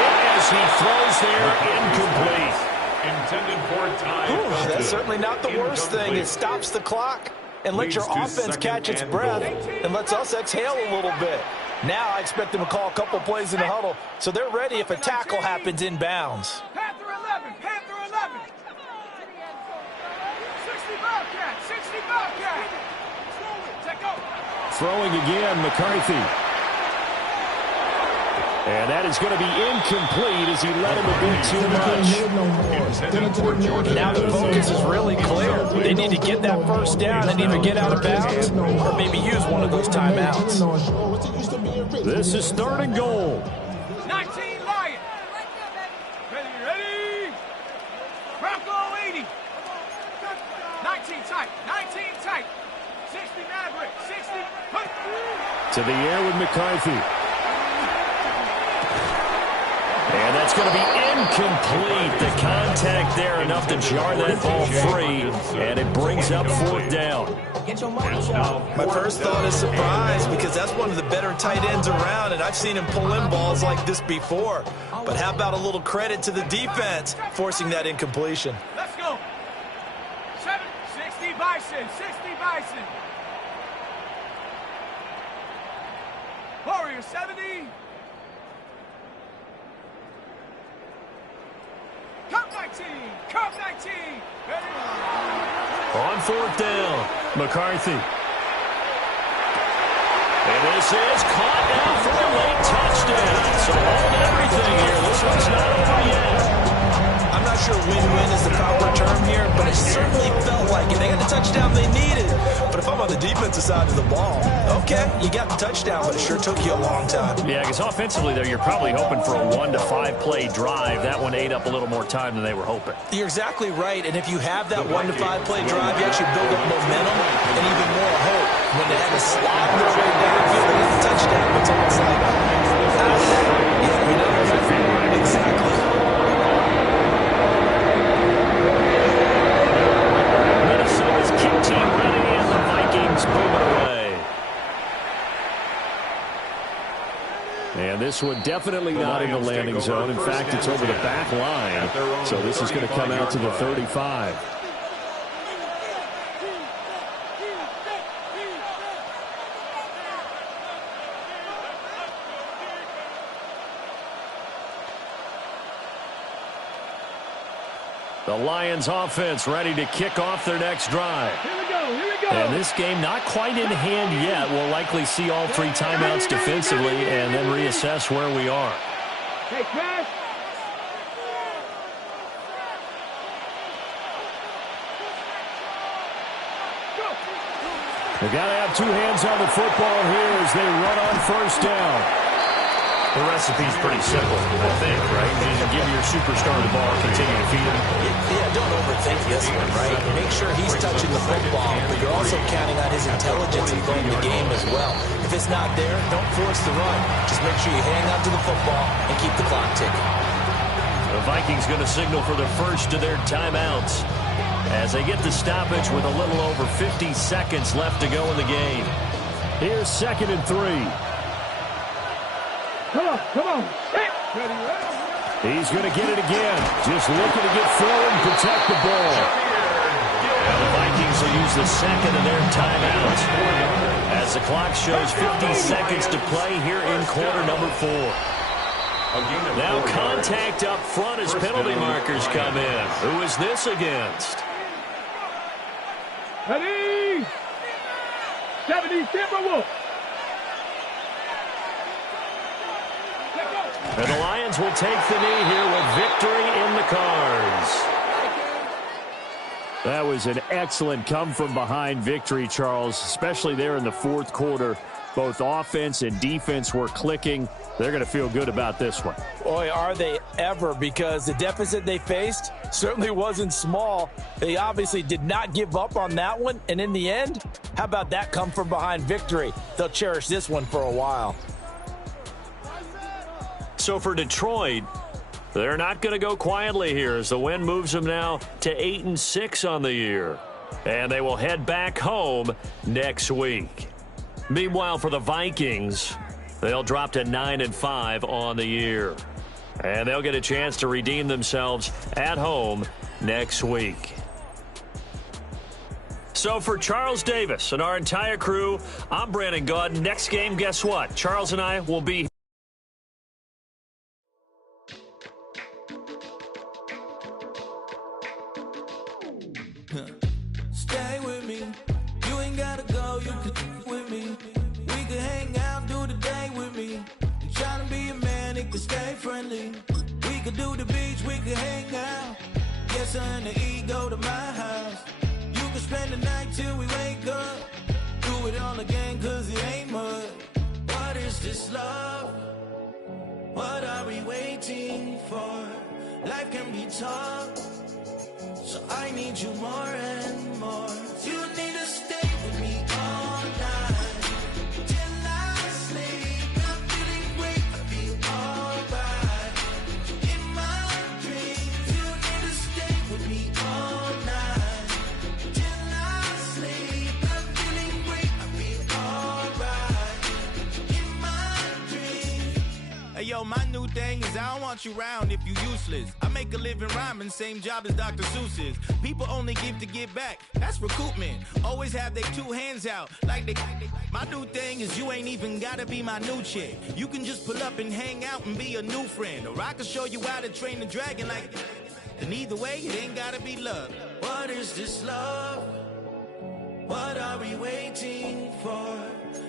hit as he throws there, incomplete. Intended for time. That's certainly not the worst thing. It stops the clock and lets your offense catch its breath and lets us exhale a little bit. Now I expect them to call a couple plays in the huddle so they're ready if a tackle happens inbounds. Panther 11, Panther 11. 60 Bobcat, 60 Bobcat. Take over. Throwing again, McCarthy. And that is going to be incomplete as he let him a bit too much. Now the focus is really clear. They need to get that first down and either get out of bounds or maybe use one of those timeouts. This is 3rd and goal. 19 Lion. Ready. Bronco 80. 19 tight, 19 tight. 60 Maverick, 60. To the air with McCarthy. And that's going to be incomplete. The contact there enough to jar that ball free, and it brings up 4th down. My first thought is surprise because that's one of the better tight ends around, and I've seen him pull in balls like this before. But how about a little credit to the defense forcing that incompletion? Let's go. 60 Bison, 60 Bison. Warrior 70. Cup 19, Cup 19. Ready. On 4th down, McCarthy. And this is caught now for a late touchdown. So hold everything here. This one's not over yet. I'm not sure win-win is the proper term here, but it certainly felt like it. They got the touchdown they needed. But if I'm on the defensive side of the ball, okay, you got the touchdown, but it sure took you a long time. Yeah, because offensively, though, you're probably hoping for a 1 to 5 play drive. That one ate up a little more time than they were hoping. You're exactly right, and if you have that 1 to 5 play drive, you actually build up momentum and even more hope. When they had to slide their way downfield to get the touchdown, it's almost like, exactly. Minnesota's kick team ready, and the Vikings move it away. And this one definitely not in the landing zone. In fact, it's over the back line. So this is going to come out to the 35. The Lions offense ready to kick off their next drive. Here we go, here we go. And this game not quite in hand yet. We'll likely see all 3 timeouts defensively and then reassess where we are. Hey, Crash. They got to have 2 hands on the football here as they run on 1st down. The recipe's pretty simple, I think, right? You just give your superstar the ball, continue to feed him. Yeah, don't overthink this one, right? Make sure he's touching the football, but you're also counting on his intelligence in playing the game as well. If it's not there, don't force the run. Just make sure you hang on to the football and keep the clock ticking. The Vikings going to signal for the first of their timeouts as they get the stoppage with a little over 50 seconds left to go in the game. Here's 2nd and 3. Come on. Ready. He's going to get it again. Just looking to get forward and protect the ball. And the Vikings will use the 2nd of their timeouts as the clock shows 50 seconds to play here in quarter number 4. Now contact up front as penalty markers come in. Who is this against? Ready. 70 Timberwolves. And the Lions will take the knee here with victory in the cards. That was an excellent come-from-behind victory, Charles, especially there in the 4th quarter. Both offense and defense were clicking. they're going to feel good about this one. Boy, are they ever, because the deficit they faced certainly wasn't small. They obviously did not give up on that one, and in the end, how about that come from behind victory? They'll cherish this one for a while. So for Detroit, they're not going to go quietly here as the win moves them now to 8-6 on the year. And they will head back home next week. Meanwhile, for the Vikings, they'll drop to 9-5 on the year. And they'll get a chance to redeem themselves at home next week. So for Charles Davis and our entire crew, I'm Brandon Gaud. Next game, guess what? Charles and I will be Stay with me. You ain't gotta go, you can with me. We can hang out, do the day with me. I'm trying to be a man, it can stay friendly. We could do the beach, we could hang out. Yes, I and the E go to my house. You can spend the night till we wake up. Do it all again, cause it ain't mud. What is this love? What are we waiting for? Life can be tough, so I need you more and more. You need to stay with me all night till I sleep. I'm feeling great, I feel alright. In my dreams, you need to stay with me all night till I sleep. I'm feeling great, I feel alright. In my dreams. Hey yo, my new thing is I don't want you around if you useless. I make a living rhyming, same job as Dr. Seuss's. People only give to give back, that's recoupment. Always have their two hands out, like they. My new thing is you ain't even gotta be my new chick. You can just pull up and hang out and be a new friend. Or I can show you how to train the dragon like. And either way, it ain't gotta be love. What is this love? What are we waiting for?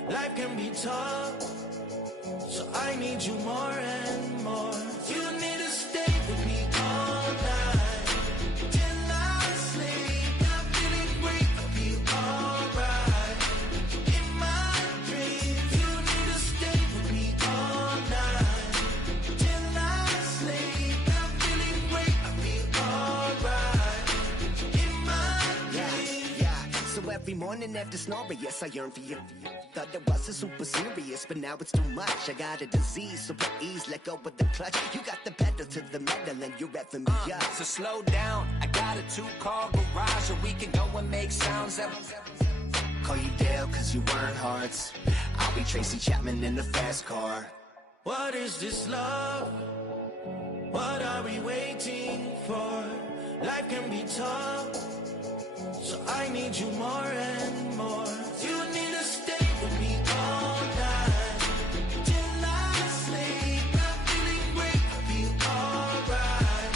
Life can be tough, so I need you more and more. You need to stay with me all night till I sleep. I'm feeling great, I feel alright. In my dreams, you need to stay with me all night till I sleep. I'm feeling great, I feel alright. In my dreams. Yeah, so every morning after snoring, yes, I yearn for you. Thought it wasn't super serious, but now it's too much. I got a disease, so please let go with the clutch. You got the pedal to the metal and you're revving me up. So slow down, I got a 2-car garage, or we can go and make sounds that. Call you Dale, cause you weren't hearts. I'll be Tracy Chapman in the fast car. What is this love? What are we waiting for? Life can be tough, so I need you more and more. You need to stay with me all night till I sleep. I'm feeling great, I feel alright.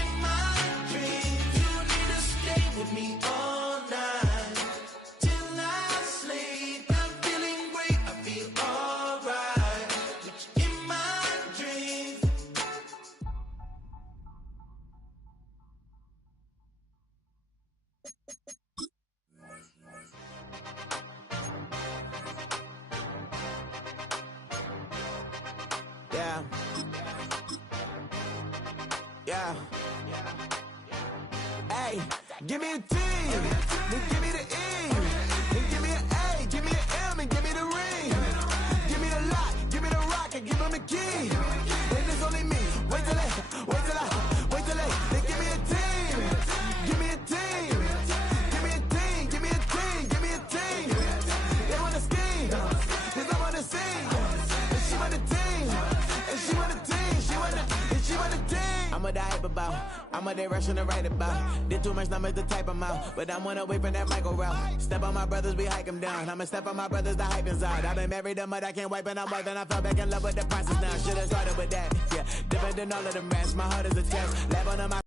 In my dreams, you need to stay with me all night till I sleep. I'm feeling great, I feel alright. In my dreams. Yeah. Yeah. Hey, give me a T, then give me the E, then give me an A, give me an M, and give me the ring. Give me the lock, give me the rock, and give them the key. And it's only me. Wait till they give me a team. Give me a team. Give me a team. Give me a team. Give me a team. They want to scheme, 'cause I want to sing. And she want the team. And she want the team. She want the team. I'm a die about. I'm a rushing to write about. Did too much numbers to type them out. But I'm one away from that Michael route. Step on my brothers, we hike them down. I'ma step on my brothers, the hype inside. I've been married them, but I can't wipe it out more than I fell back in love with the process now. Should've started with that. Yeah, different than all of them rats. My heart is a test. Lab on my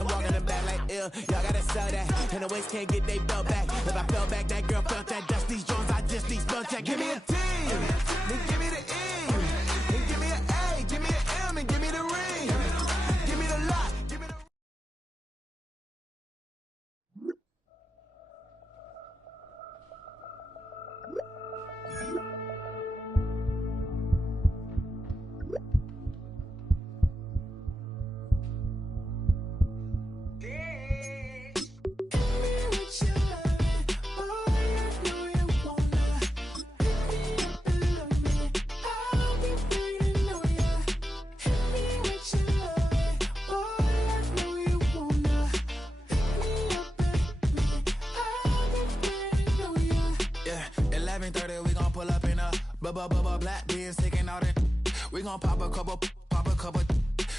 walking the back like ill. Y'all gotta sell that. And the waist can't get they belt back. If I fell back, that girl felt that. Dust these Jones, I just these spell check. Give me a T, then give me the E, then give me an A, give me an M, and give me the ring. Give me the lock, give me the. Black beans taking all that. We gon' pop a couple.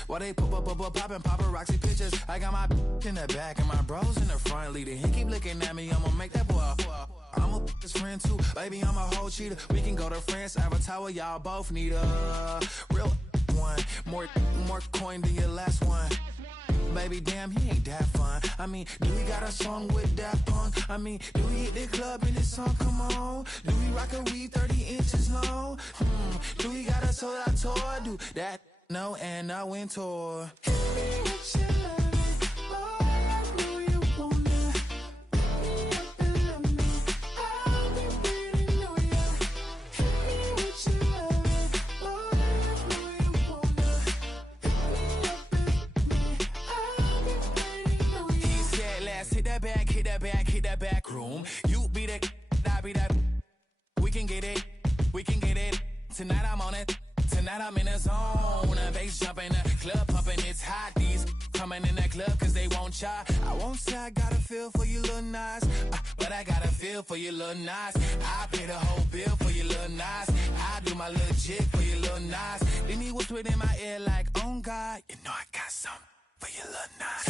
While they poppin' paparazzi pictures. I got my in the back and my bros in the front leading. He keep looking at me, I'ma make that boy. I'm a his friend too, baby, I'm a whole cheater. We can go to France, Avatar, where y'all both need a real one. More coin than your last one. Baby, damn, he ain't that fun. I mean, do we got a song with Daft Punk? I mean, do we hit the club in this song? Come on. Do we rock a weed 30 inches long? Do we got a sold out tour? Do that? No, and I went tour. Hit that back room. You be the, I be that. We can get it. Tonight I'm on it. Tonight I'm in the zone. Bass jumping, the club pumping, it's hot. These coming in the club cause they won't ya. I won't say I got a feel for you little Nas, but I got a feel for you little Nas. I pay the whole bill for you little Nas. I do my little jig for you little Nas. Then he whispered in my ear like, oh God, you know I got something for you little Nas.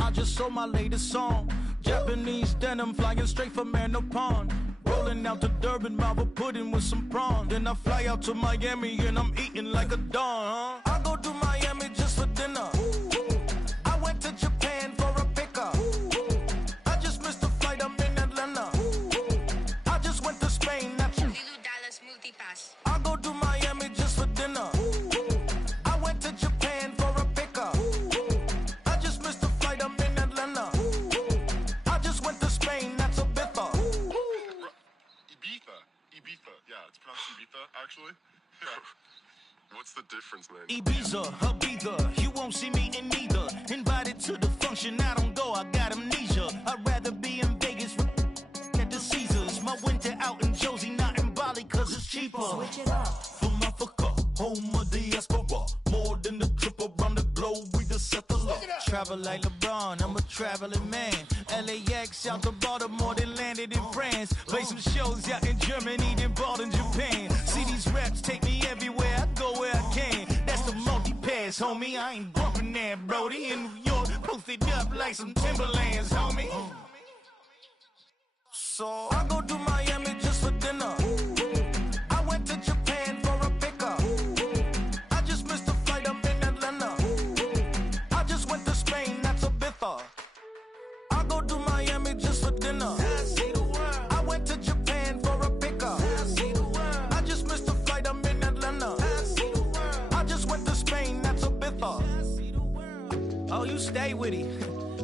I just sold my latest song. Japanese denim flying straight from Manapon. Rolling out to Durban, mouth of pudding with some prawns. Then I fly out to Miami and I'm eating like a don. I go to Miami just for dinner. I went to Japan for a pickup. I just missed the flight, I'm in Atlanta. I just went to Spain, that's Dallas Multipass. I go to Miami just for dinner. I went to Japan for a pickup. Actually, what's the difference, man? Ibiza, Ibiza, you won't see me in neither. Invited to the function, I don't go, I got amnesia. I'd rather be in Vegas at the Caesars. My winter out in Josie, not in Bali, cause it's cheaper. Switch it up. From Africa, home of diaspora. More than the trip around the globe, we just set the law. Travel like LeBron, I'm a traveling man. LAX out to Baltimore, then landed in France. Play some shows out in Germany, then bought in Japan. See these raps take me everywhere, I go where I can. That's the multi-pass, homie, I ain't bumping that, Brody. In New York, posted up like some Timberlands, homie. So I go to Miami just for dinner. I went to Japan for a pickup. I just missed the flight, I'm in Atlanta. I just went to Spain, that's Ibiza. I go Oh, you stay with him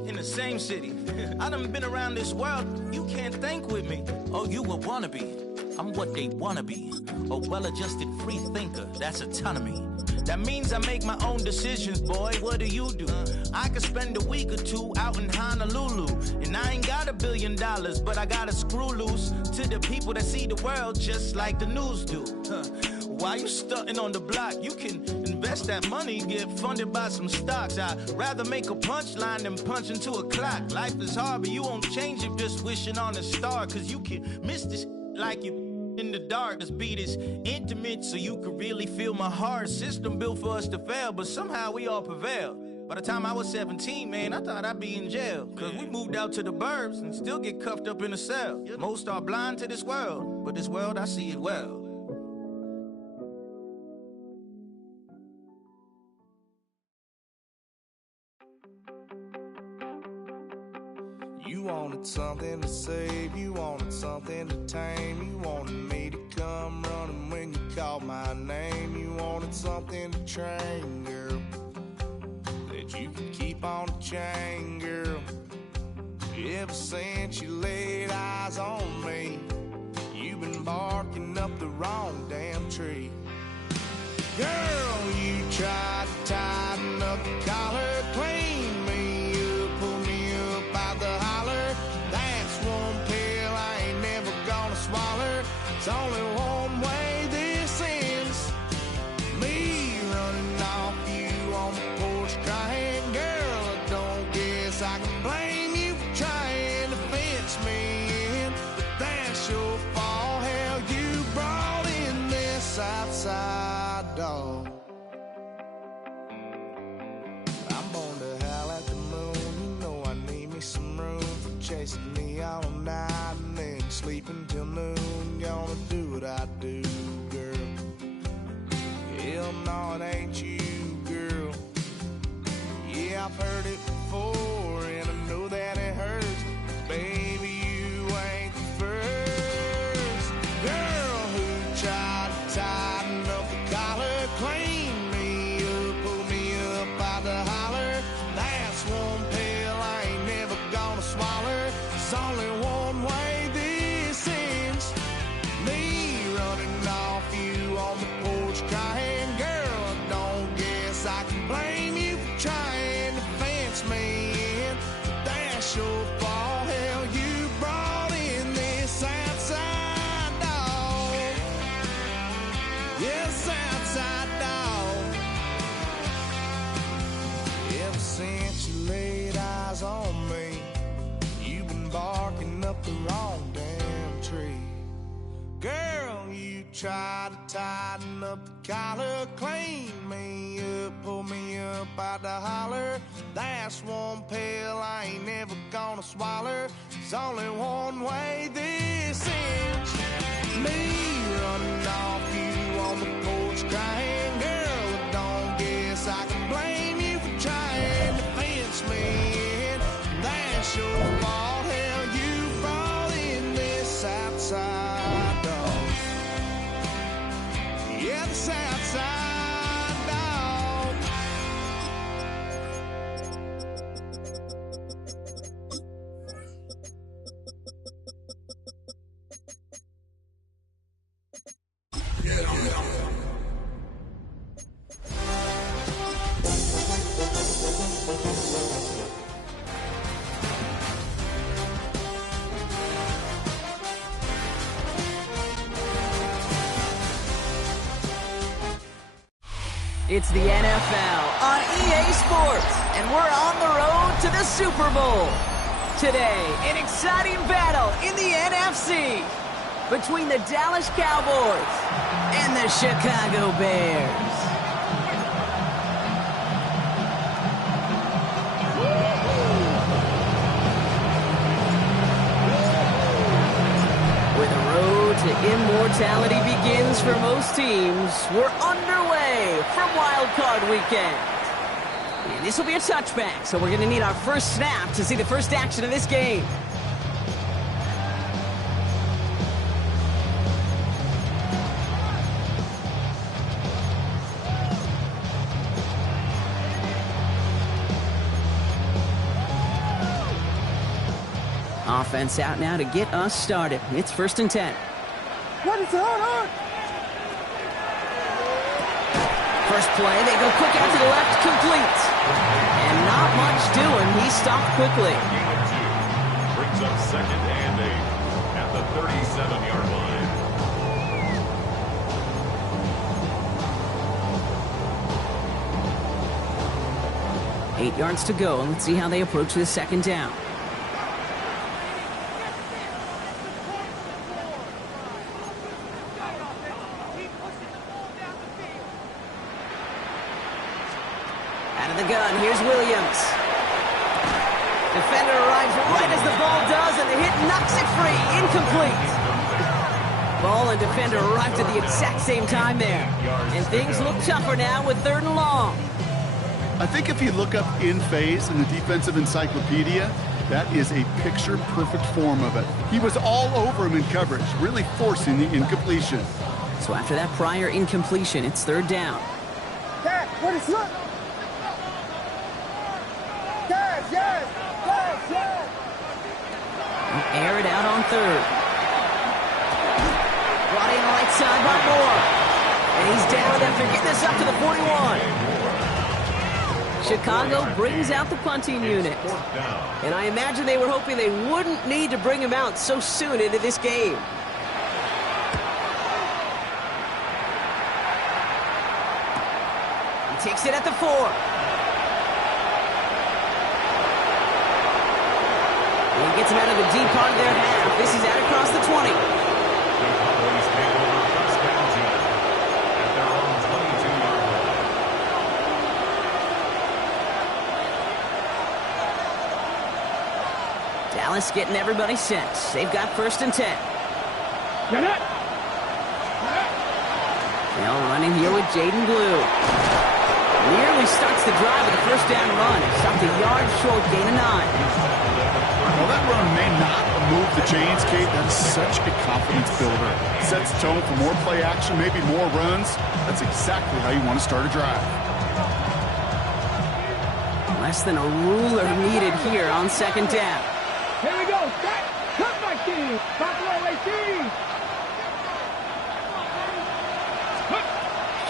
in the same city. I done been around this world, you can't think with me. Oh, you a wannabe. I'm what they wanna be. A well-adjusted free thinker, that's autonomy. That means I make my own decisions, boy. What do you do? I could spend a week or two out in Honolulu, and I ain't got $1 billion, but I got a screw loose to the people that see the world just like the news do. Why you stunting on the block? You can invest that money, get funded by some stocks. I'd rather make a punchline than punch into a clock. Life is hard, but you won't change it just wishing on a star, cause you can miss this like you in the dark. This beat is intimate, so you can really feel my heart. System built for us to fail, but somehow we all prevail. By the time I was 17, man, I thought I'd be in jail, cause we moved out to the burbs and still get cuffed up in a cell. Most are blind to this world, but this world, I see it well. You wanted something to save, you wanted something to tame. You wanted me to come running when you called my name. You wanted something to train, girl, that you could keep on the chain, girl. Ever since you laid eyes on me, you've been barking up the wrong damn tree. Girl, you tried to tighten up the collar, clean me up, pull me up out the holler. That's one pill I ain't never gonna swallow. It's only one way this ends. Me running off you on the porch crying. Girl, I don't guess I can blame you for trying to fence me in, but that's your fault. Hell, you brought in this outside dog. I'm born to howl at the moon. You know I need me some room for chasing me all night and then sleeping till noon. Gonna do what I do, girl. Hell no, it ain't you, girl. Yeah, I've heard it before and I know that it hurts. Baby, you ain't the first girl who tried to tighten up the collar, clean me up, pull me up out the holler. That's one pill I ain't never gonna swallow. It's only one way this ends. Me running off you on the porch crying. Girl, I don't guess I can blame you for trying to fence me in, but that's your fault. Hell, you brought in this outside dog. Yes, outside dog. Ever since you laid eyes on me, you've been barking up the wrong damn tree. Girl, you tried to tighten up the collar, clean me up, pull me up out the holler. That's one pill I ain't never gonna swallow. It's only one way this ends. Me running off you on the porch crying. Girl, I don't guess I can blame you for trying to fence me in. That's your fault. Hell, you brought in this outside dog. Yeah, this outside dog. It's the NFL on EA Sports, and we're on the road to the Super Bowl. Today, an exciting battle in the NFC between the Dallas Cowboys and the Chicago Bears. Where the road to immortality begins for most teams, we're underway from Wild Card Weekend. And this will be a touchback, so we're going to need our first snap to see the first action of this game. Offense out now to get us started. It's 1st and 10. What is on? First play, they go quick out to the left, complete. And not much doing. He stopped quickly. Gain of 2. Brings up 2nd and 8 at the 37-yard line. Eight yards to go. Let's see how they approach this 2nd down. Out of the gun, here's Williams. Defender arrives right as the ball does, and the hit knocks it free. Incomplete. Ball and defender arrived at the exact same time there. And things look tougher now with 3rd and long. I think if you look up in phase in the defensive encyclopedia, that is a picture-perfect form of it. He was all over him in coverage, really forcing the incompletion. So after that prior incompletion, it's 3rd down. Dad, what is up? Dad, yes! Air it out on 3rd. Brought in right side by Moore. And he's down after getting this up to the 41. Chicago brings out the punting unit. And I imagine they were hoping they wouldn't need to bring him out so soon into this game. He takes it at the 4. And he gets him out of the deep part of their half. This is out across the 20. The Cowboys take over 1st and 10 at their own 22-yard line. Dallas getting everybody set. They've got 1st and 10. Now running here with Jaden Blue. Nearly starts the drive with a 1st down run. Stopped a yard short, gain of 9. Well, that run may not move the chains, Kate. That's such a confidence builder. Sets the tone for more play action, maybe more runs. That's exactly how you want to start a drive. Less than a ruler needed here on 2nd down. Here we go. Cut back team. Buffalo 18.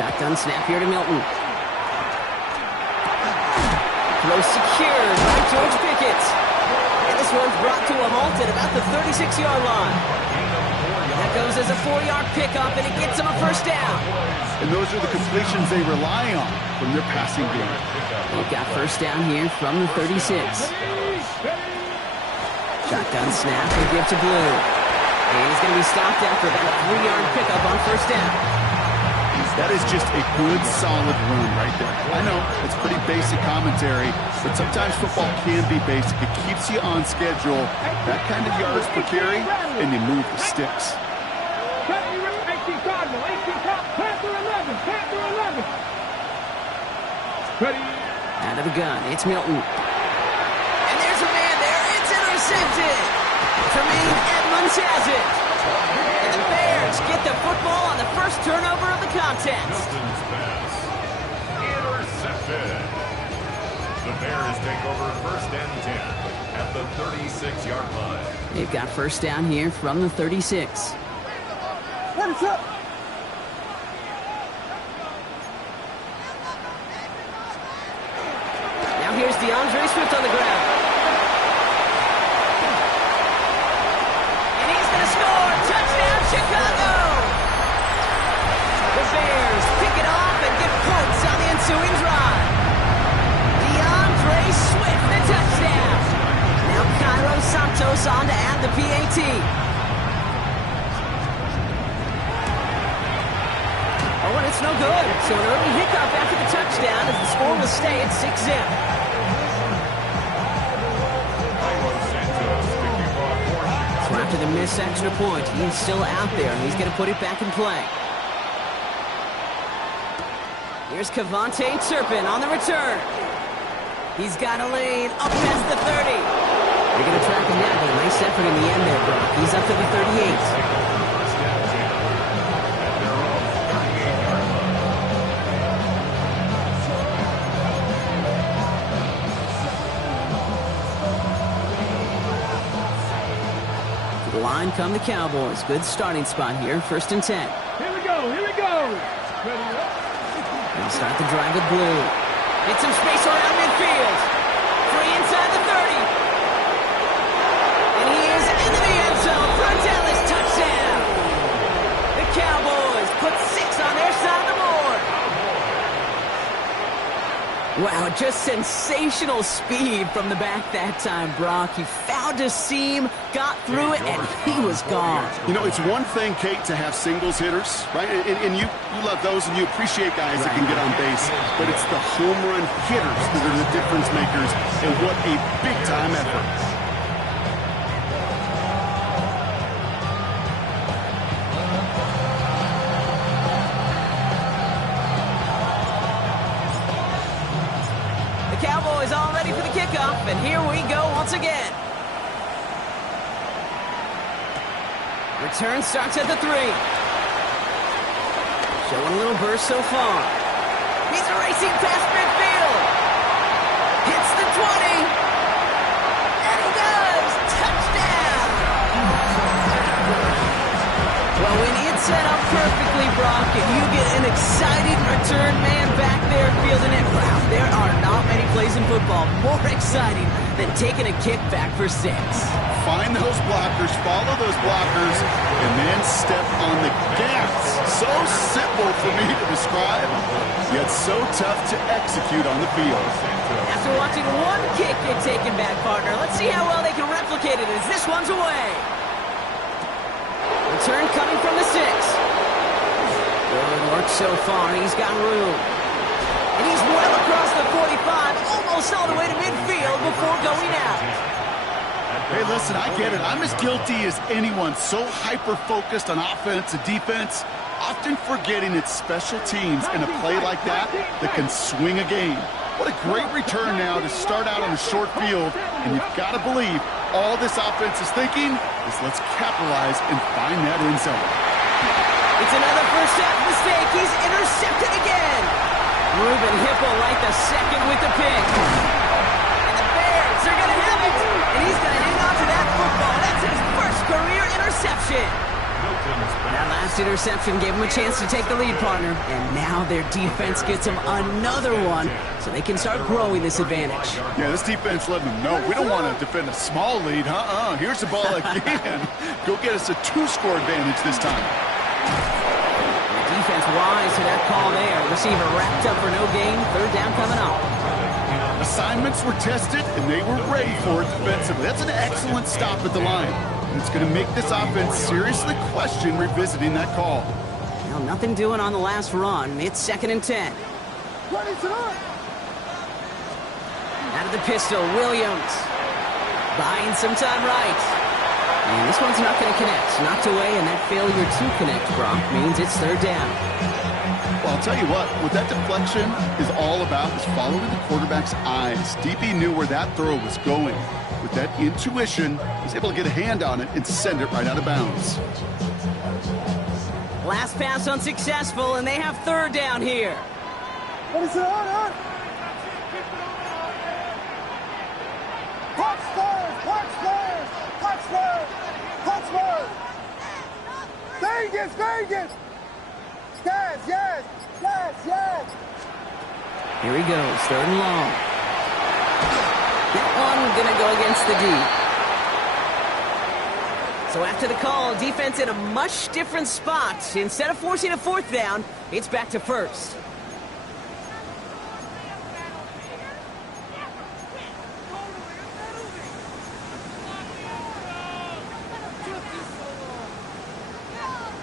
Shotgun snap here to Milton. Throw secured by George Pickett. And this one's brought to a halt at about the 36-yard line. That goes as a 4-yard pickup, and it gets them a 1st down. And those are the completions they rely on from their passing game. They've got 1st down here from the 36. Shotgun snap and give to Blue. And he's going to be stopped after about a 3-yard pickup on 1st down. That is just a good, solid run right there. I know, it's pretty basic commentary, but sometimes football can be basic. It keeps you on schedule, that kind of yards per carry, and you move the sticks. 18 Cardinal, 18 Panther 11, Panther 11. Ready. Out of the gun, it's Milton. And there's a man there, it's intercepted. Tremaine Edmonds has it. And the Bears get the football on the first turnover of the contest. Milton's pass. Intercepted. The Bears take over 1st and 10 at the 36-yard line. They've got 1st down here from the 36. What is up? Now here's DeAndre Swift on the ground. And he's going to score. Touchdown, Chicago! The Bears pick it off and get points on the ensuing drive. DeAndre Swift, the touchdown. Now Cairo Santos on to add the PAT. Oh, and it's no good. So an early hiccup after the touchdown as the score will stay at 6-zip. So after the missed extra point, he's still out there, and he's going to put it back in play. Here's Kevontae Turpin on the return. He's got a lane up past the 30. They're going to track him down, but a nice effort in the end there, Brock. He's up to the 38. line come the Cowboys. Good starting spot here, 1st and 10. Here we go, here we go. Ready up. They'll start the drive with Blue. Get some space around midfield. Free inside the 30. And he is into the end zone for a Dallas touchdown. The Cowboys put 6 on their side of the board. Wow, just sensational speed from the back that time, Brock. He found a seam, got through it, and he was gone. You know, it's one thing, Kate, to have singles hitters, right? And you love those, and you appreciate guys that can get on base. But it's the home run hitters that are the difference makers, and what a big-time effort. Cowboys all ready for the kickoff, and here we go once again. Return starts at the 3. Showing a little burst so far. He's racing past midfield. Hits the 20. And he does. Touchdown. Well, when it's set up perfectly, Brock, and you get an exciting return man back there fielding it, wow, there are not many plays in football more exciting than taking a kick back for 6. Find those blockers, follow those blockers, and then step on the gas. So simple for me to describe, yet so tough to execute on the field. After watching one kick get taken back, partner, let's see how well they can replicate it as this one's away. Return coming from the 6. Good work so far. He's got room. And he's well across the 45, almost all the way to midfield before going out. Hey, listen, I get it. I'm as guilty as anyone. So hyper-focused on offense and defense, often forgetting it's special teams in a play like that can swing a game. What a great return now to start out on a short field, and you've got to believe all this offense is thinking is let's capitalize and find that end zone. It's another first half mistake. He's intercepted again. Ruben Hipple like the second with the pick. And the Bears are going to have it. And he's going to hang on to that football. That's his first career interception. That last interception gave him a chance to take the lead, partner. And now their defense gets them another one so they can start growing this advantage. Yeah, this defense letting them know we don't want to defend a small lead. Here's the ball again. Go get us a 2-score advantage this time. Defense wise to that call there. Receiver wrapped up for no gain. 3rd down coming up. Assignments were tested, and they were ready for it defensively. That's an excellent stop at the line. And it's going to make this offense seriously question revisiting that call. Well, nothing doing on the last run. It's 2nd and 10. Out of the pistol, Williams. Buying some time right. And this one's not going to connect. Knocked away, and that failure to connect, Brock, means it's 3rd down. Well, I'll tell you what that deflection is all about is following the quarterback's eyes. DB knew where that throw was going. With that intuition, he was able to get a hand on it and send it right out of bounds. Last pass unsuccessful, and they have 3rd down here. What is it on? Vegas! Yes! Here he goes, 3rd and long. That one gonna go against the D. So after the call, defense in a much different spot. Instead of forcing a 4th down, it's back to 1st.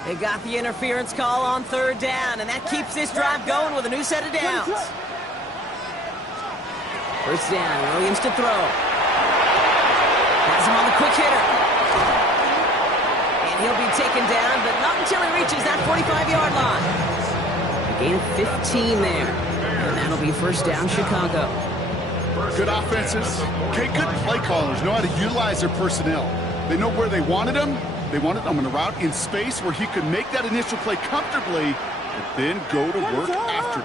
They got the interference call on 3rd down, and that keeps this drive going with a new set of downs. 1st down, Williams to throw. Has him on the quick hitter. And he'll be taken down, but not until he reaches that 45-yard line. A gain of 15 there, and that'll be 1st down, Chicago. Good offenses. Okay, good play callers know how to utilize their personnel. They know where they wanted them. They wanted him on a route in space where he could make that initial play comfortably, but then go to work after.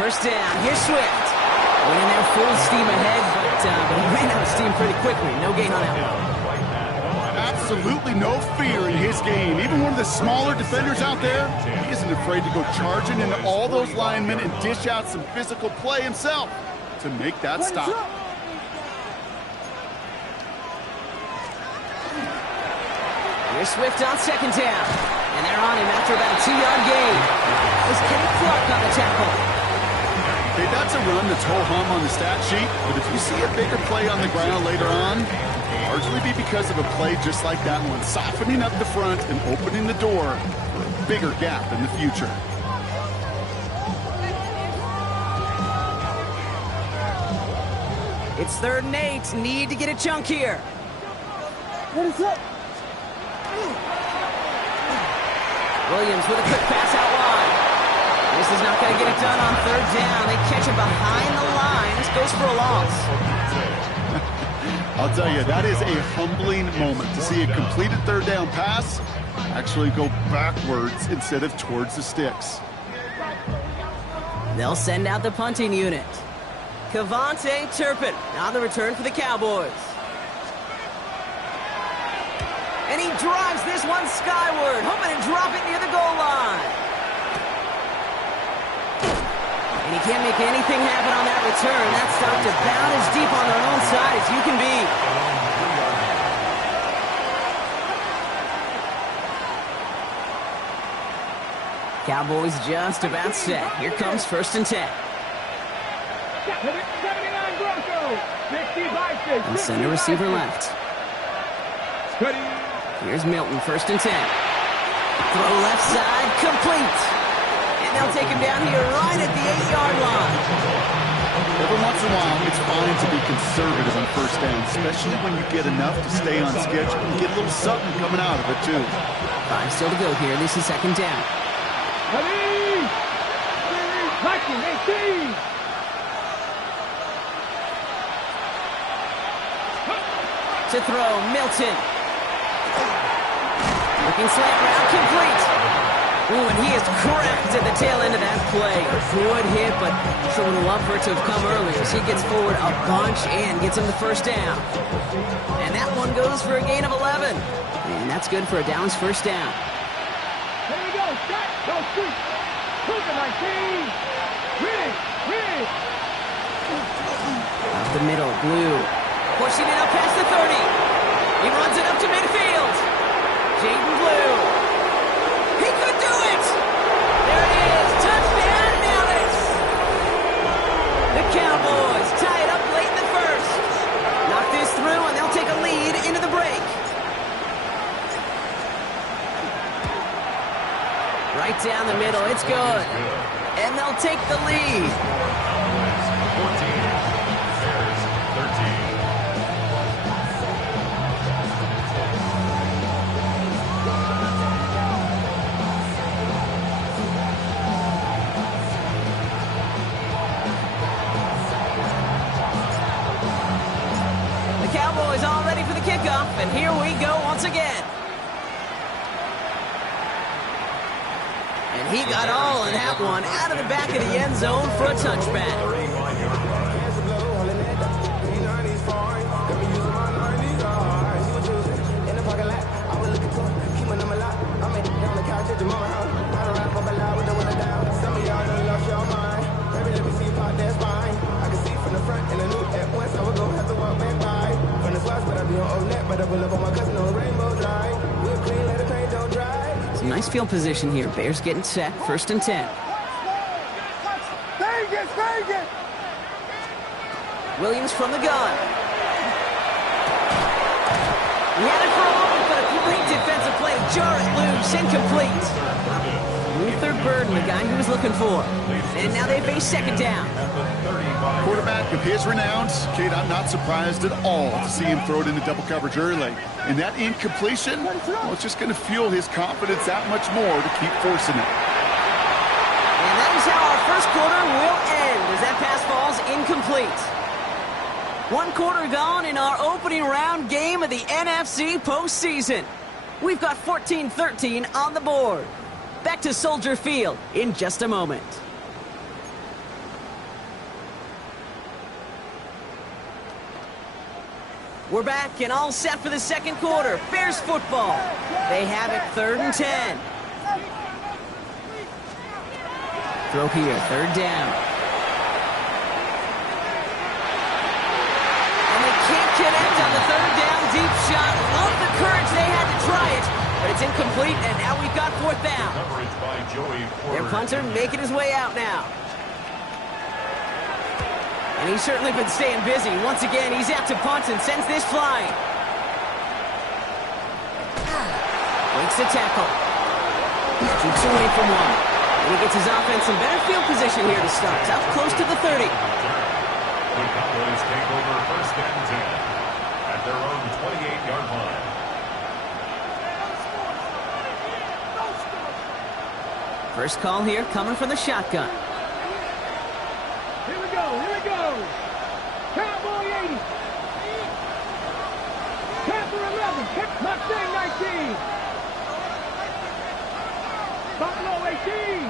1st down. Here's Swift. Went in there full steam ahead, but he ran out of steam pretty quickly. No gain on that one. absolutely no fear in his game. Even one of the smaller defenders out there, he isn't afraid to go charging into all those linemen and dish out some physical play himself to make that stop. Here's Swift on second down. And they're on him after about a 2-yard gain. It's Kenny Clark on the tackle. Okay, that's a run that's ho-hum on the stat sheet, but if you see a bigger play on the ground later on, it'll largely be because of a play just like that one, softening up the front and opening the door for a bigger gap in the future. It's 3rd and 8. Need to get a chunk here. What is up? Williams with a quick pass out wide. This is not going to get it done on 3rd down. They catch him behind the line. This goes for a loss. I'll tell you, that is a humbling moment to see a completed 3rd down pass actually go backwards instead of towards the sticks. They'll send out the punting unit. Kevontae Turpin on the return for the Cowboys. And he drives this one skyward, hoping to drop it near the goal line. And he can't make anything happen on that return. That stopped about as deep on their own side as you can be. Cowboys just about set. Here comes 1st and 10. 79 Broncos. 60 And send a receiver left. Here's Milton, 1st and 10. Throw left side, complete. And they'll take him down here right at the 8-yard line. Every once in a while, it's fine to be conservative on 1st down, especially when you get enough to stay on schedule and get a little something coming out of it, too. 5 still to go here. This is 2nd down. Viking 18. To throw, Milton. Looking slant route, complete. Ooh, and he is cracked at the tail end of that play. A good hit, but sure would have loved for it to have come earlier as he gets forward a bunch and gets him the 1st down. And that one goes for a gain of 11. And that's good for a Dallas 1st down. Here we go, shot, go street. Cooper 19. Rig. Up the middle, Blue. Pushing it up past the 30. He runs it up to midfield. Jaden Blue. He could do it. There it is. Touchdown, Dallas. The Cowboys tie it up late in the 1st. Knock this through, and they'll take a lead into the break. Right down the middle. It's good. And they'll take the lead. 14. Bears 13. Cowboys all ready for the kickoff, and here we go once again. And he got all of that one out of the back of the end zone for a touchback. Some nice field position here. Bears getting set. 1st and 10. Williams from the gun. He had it for a moment, but a great defensive play. Jar it loose, incomplete. Luther Burden, the guy he was looking for. And now they face 2nd down. Quarterback of his renown, Kate, I'm not surprised at all to see him throw it into double coverage early. And that incompletion, well, it's just going to fuel his confidence that much more to keep forcing it. And that is how our 1st quarter will end as that pass falls incomplete. 1 quarter gone in our opening round game of the NFC postseason. We've got 14-13 on the board. Back to Soldier Field in just a moment. We're back and all set for the second quarter. Bears football. They have it 3rd and 10. Throw here, 3rd down. And they can't connect on the 3rd down deep shot. Love the courage they had to try it, but it's incomplete, and now we've got 4th down. Coverage by Joey Their Porter. punter making his way out now. And he's certainly been staying busy. Once again, he's out to punt and sends this flying. Breaks the tackle. Keeps away from one. And he gets his offense in better field position here to start. Up close to the 30. The Cowboys take over 1st and 10 at their own 28-yard line. First call here coming from the shotgun. Here we go, here we go. Cowboy 80. Panther 11. Mustang 19. Buffalo 18.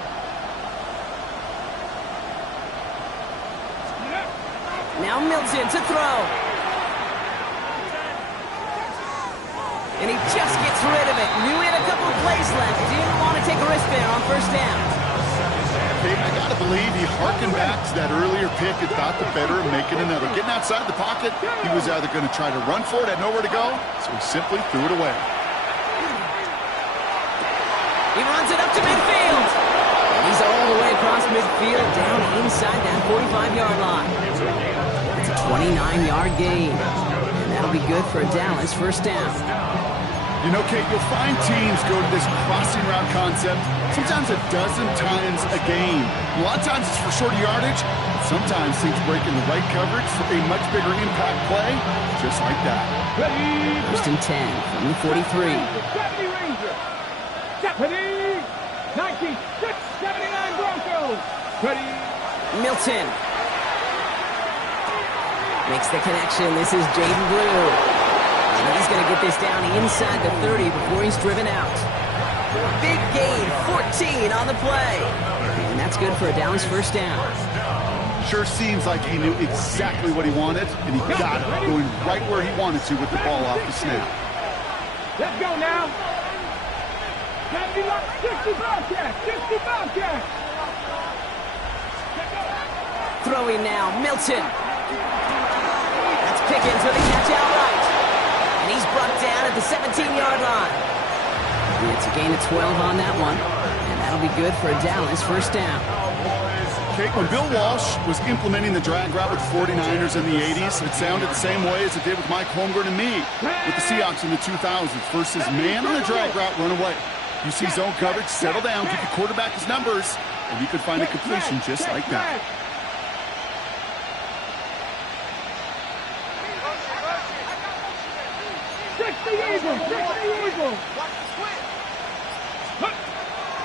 Now Milton to throw. And he just gets rid of it. Knew he had a couple of plays left. Didn't want to take a risk there on 1st down. I got to believe he harkened back to that earlier pick and thought the better of making another. Getting outside the pocket, he was either going to try to run for it, had nowhere to go, so he simply threw it away. He runs it up to midfield. And he's all the way across midfield, down inside that 45-yard line. It's a 29-yard gain. And that'll be good for a Dallas 1st down. You know, Kate, you'll find teams go to this crossing route concept sometimes a dozen times a game. A lot of times it's for shorter yardage. Sometimes things break in the right coverage for a much bigger impact play, just like that. 1st and 10 from the 43. 70 Ranger. Deputy 19. 79 Broncos. Ready. Milton. Makes the connection. This is Jaden Blue. And he's going to get this down inside the 30 before he's driven out. Big gain, 14 on the play. And that's good for a Dallas 1st down. Sure seems like he knew exactly what he wanted, and he got it, going right where he wanted to with the ball off the snap. Let's go now. 60 Bobcats. 60 Bobcats. Throwing now, Milton. That's Pickens with a catch outright. And he's brought down at the 17-yard line. And it's a gain of 12 on that one. And that'll be good for a Dallas 1st down. Okay, when Bill Walsh was implementing the drag route with 49ers in the 80s, it sounded the same way as it did with Mike Holmgren and me with the Seahawks in the 2000s. Versus man on a drag route, run away. You see zone coverage, settle down, give the quarterback his numbers, and you could find a completion just like that.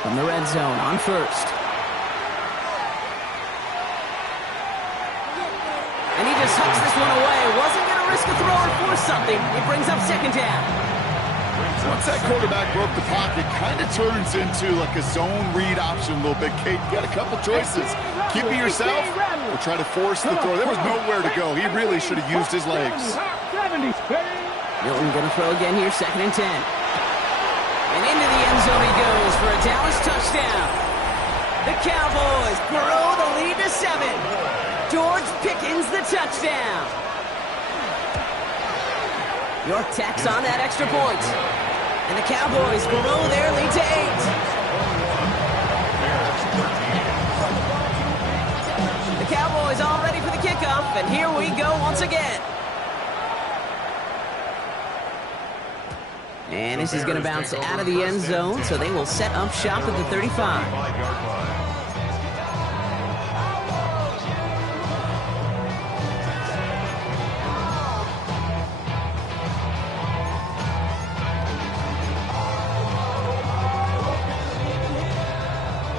From the red zone on 1st. And he just hucks this one away. Wasn't going to risk a throw or force something. It brings up 2nd down. Once that quarterback broke the pocket, kind of turns into like a zone read option a little bit. Kate, you got a couple choices. Keep it yourself or try to force the throw. There was nowhere to go. He really should have used his legs. Milton going to throw again here, 2nd and 10. And into the end zone he goes for a Dallas touchdown. The Cowboys grow the lead to 7. George Pickens the touchdown. York tacks on that extra point. And the Cowboys grow their lead to 8. The Cowboys all ready for the kickoff, and here we go once again. And this is going to bounce out of the end zone, so they will set up shop at the 35.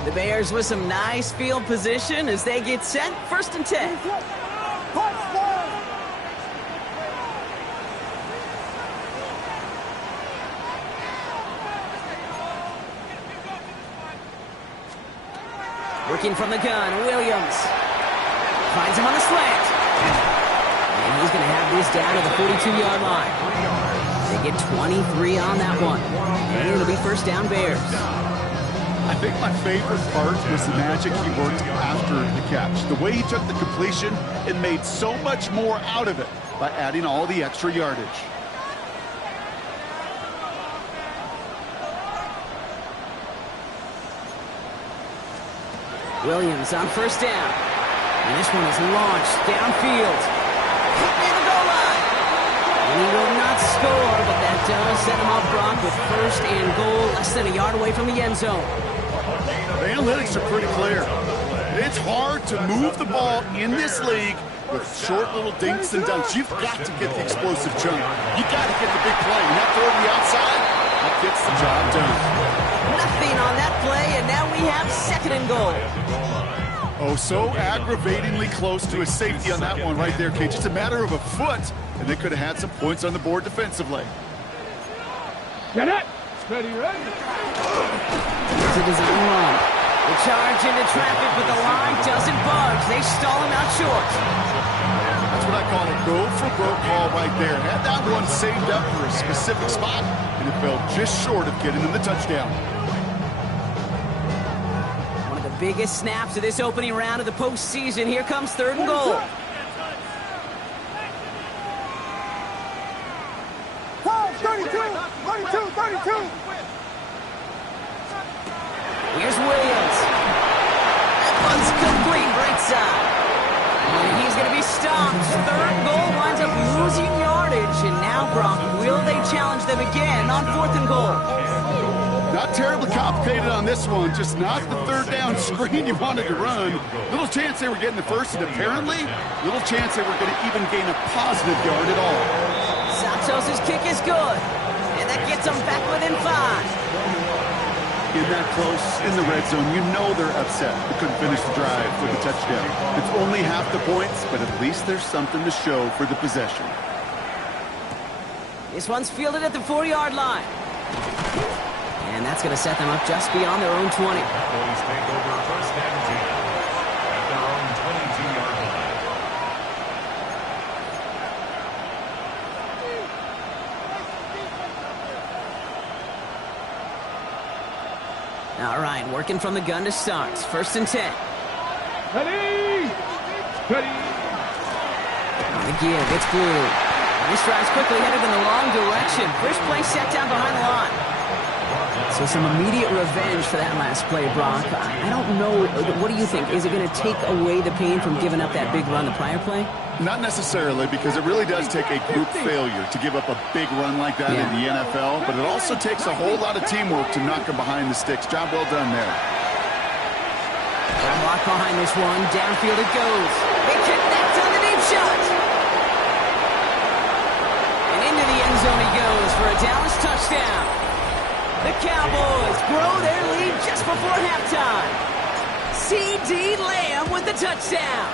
The Bears with some nice field position as they get set. 1st and 10. Working from the gun, Williams. Finds him on the slant. And he's going to have is down to the 42-yard line. They get 23 on that one. And it'll be first down Bears. I think my favorite part was the magic he worked after the catch. The way he took the completion and made so much more out of it by adding all the extra yardage. Williams on first down. And this one is launched downfield. Near the goal line. And he will not score, but that does set him up, Brock, with first and goal, less than a yard away from the end zone. The analytics are pretty clear. It's hard to move the ball in this league with short little dinks and dunks. You've got to get the explosive jump. You've got to get the big play. And that throw to the outside, that gets the job done. Nothing on that play, and now we have second and goal. Oh, so aggravatingly close to a safety on that one right there, Kate. Just a matter of a foot, and they could have had some points on the board defensively. Get it! Steady, ready. It's a design run. They charge into traffic, but the line doesn't budge. They stall him out short. That's what I call a go-for-broke call right there. Had that one saved up for a specific spot, and it fell just short of getting them the touchdown. One of the biggest snaps of this opening round of the postseason. Here comes third and goal. Time, 32, 32, 32. Here's Williams. That one's complete, right side. And he's going to be stopped. Third and goal winds up losing yardage. And now, Brock, will they challenge them again on fourth and goal? Not terribly complicated on this one. Just not the third down screen you wanted to run. Little chance they were getting the first, and apparently, little chance they were going to even gain a positive yard at all. Santos' kick is good. And that gets them back within 5. In that close, in the red zone, you know they're upset. They couldn't finish the drive with a touchdown. It's only half the points, but at least there's something to show for the possession. This one's fielded at the 4-yard line. And that's going to set them up just beyond their own 20. Boys take over first and 10 at their own 22-yard line. All right, working from the gun to start. First and 10. Ready! Ready! On the give, it's Blue. And this drive's quickly headed in the wrong direction. First play set down behind the line. So some immediate revenge for that last play, Brock. I don't know. What do you think? Is it going to take away the pain from giving up that big run the prior play? Not necessarily, because it really does take a group failure to give up a big run like that in the NFL, but it also takes a whole lot of teamwork to knock them behind the sticks. Job well done there. Block behind this one. Downfield it goes. They connect on the deep shot. And into the end zone he goes for a Dallas touchdown. The Cowboys grow their lead just before halftime. C.D. Lamb with the touchdown.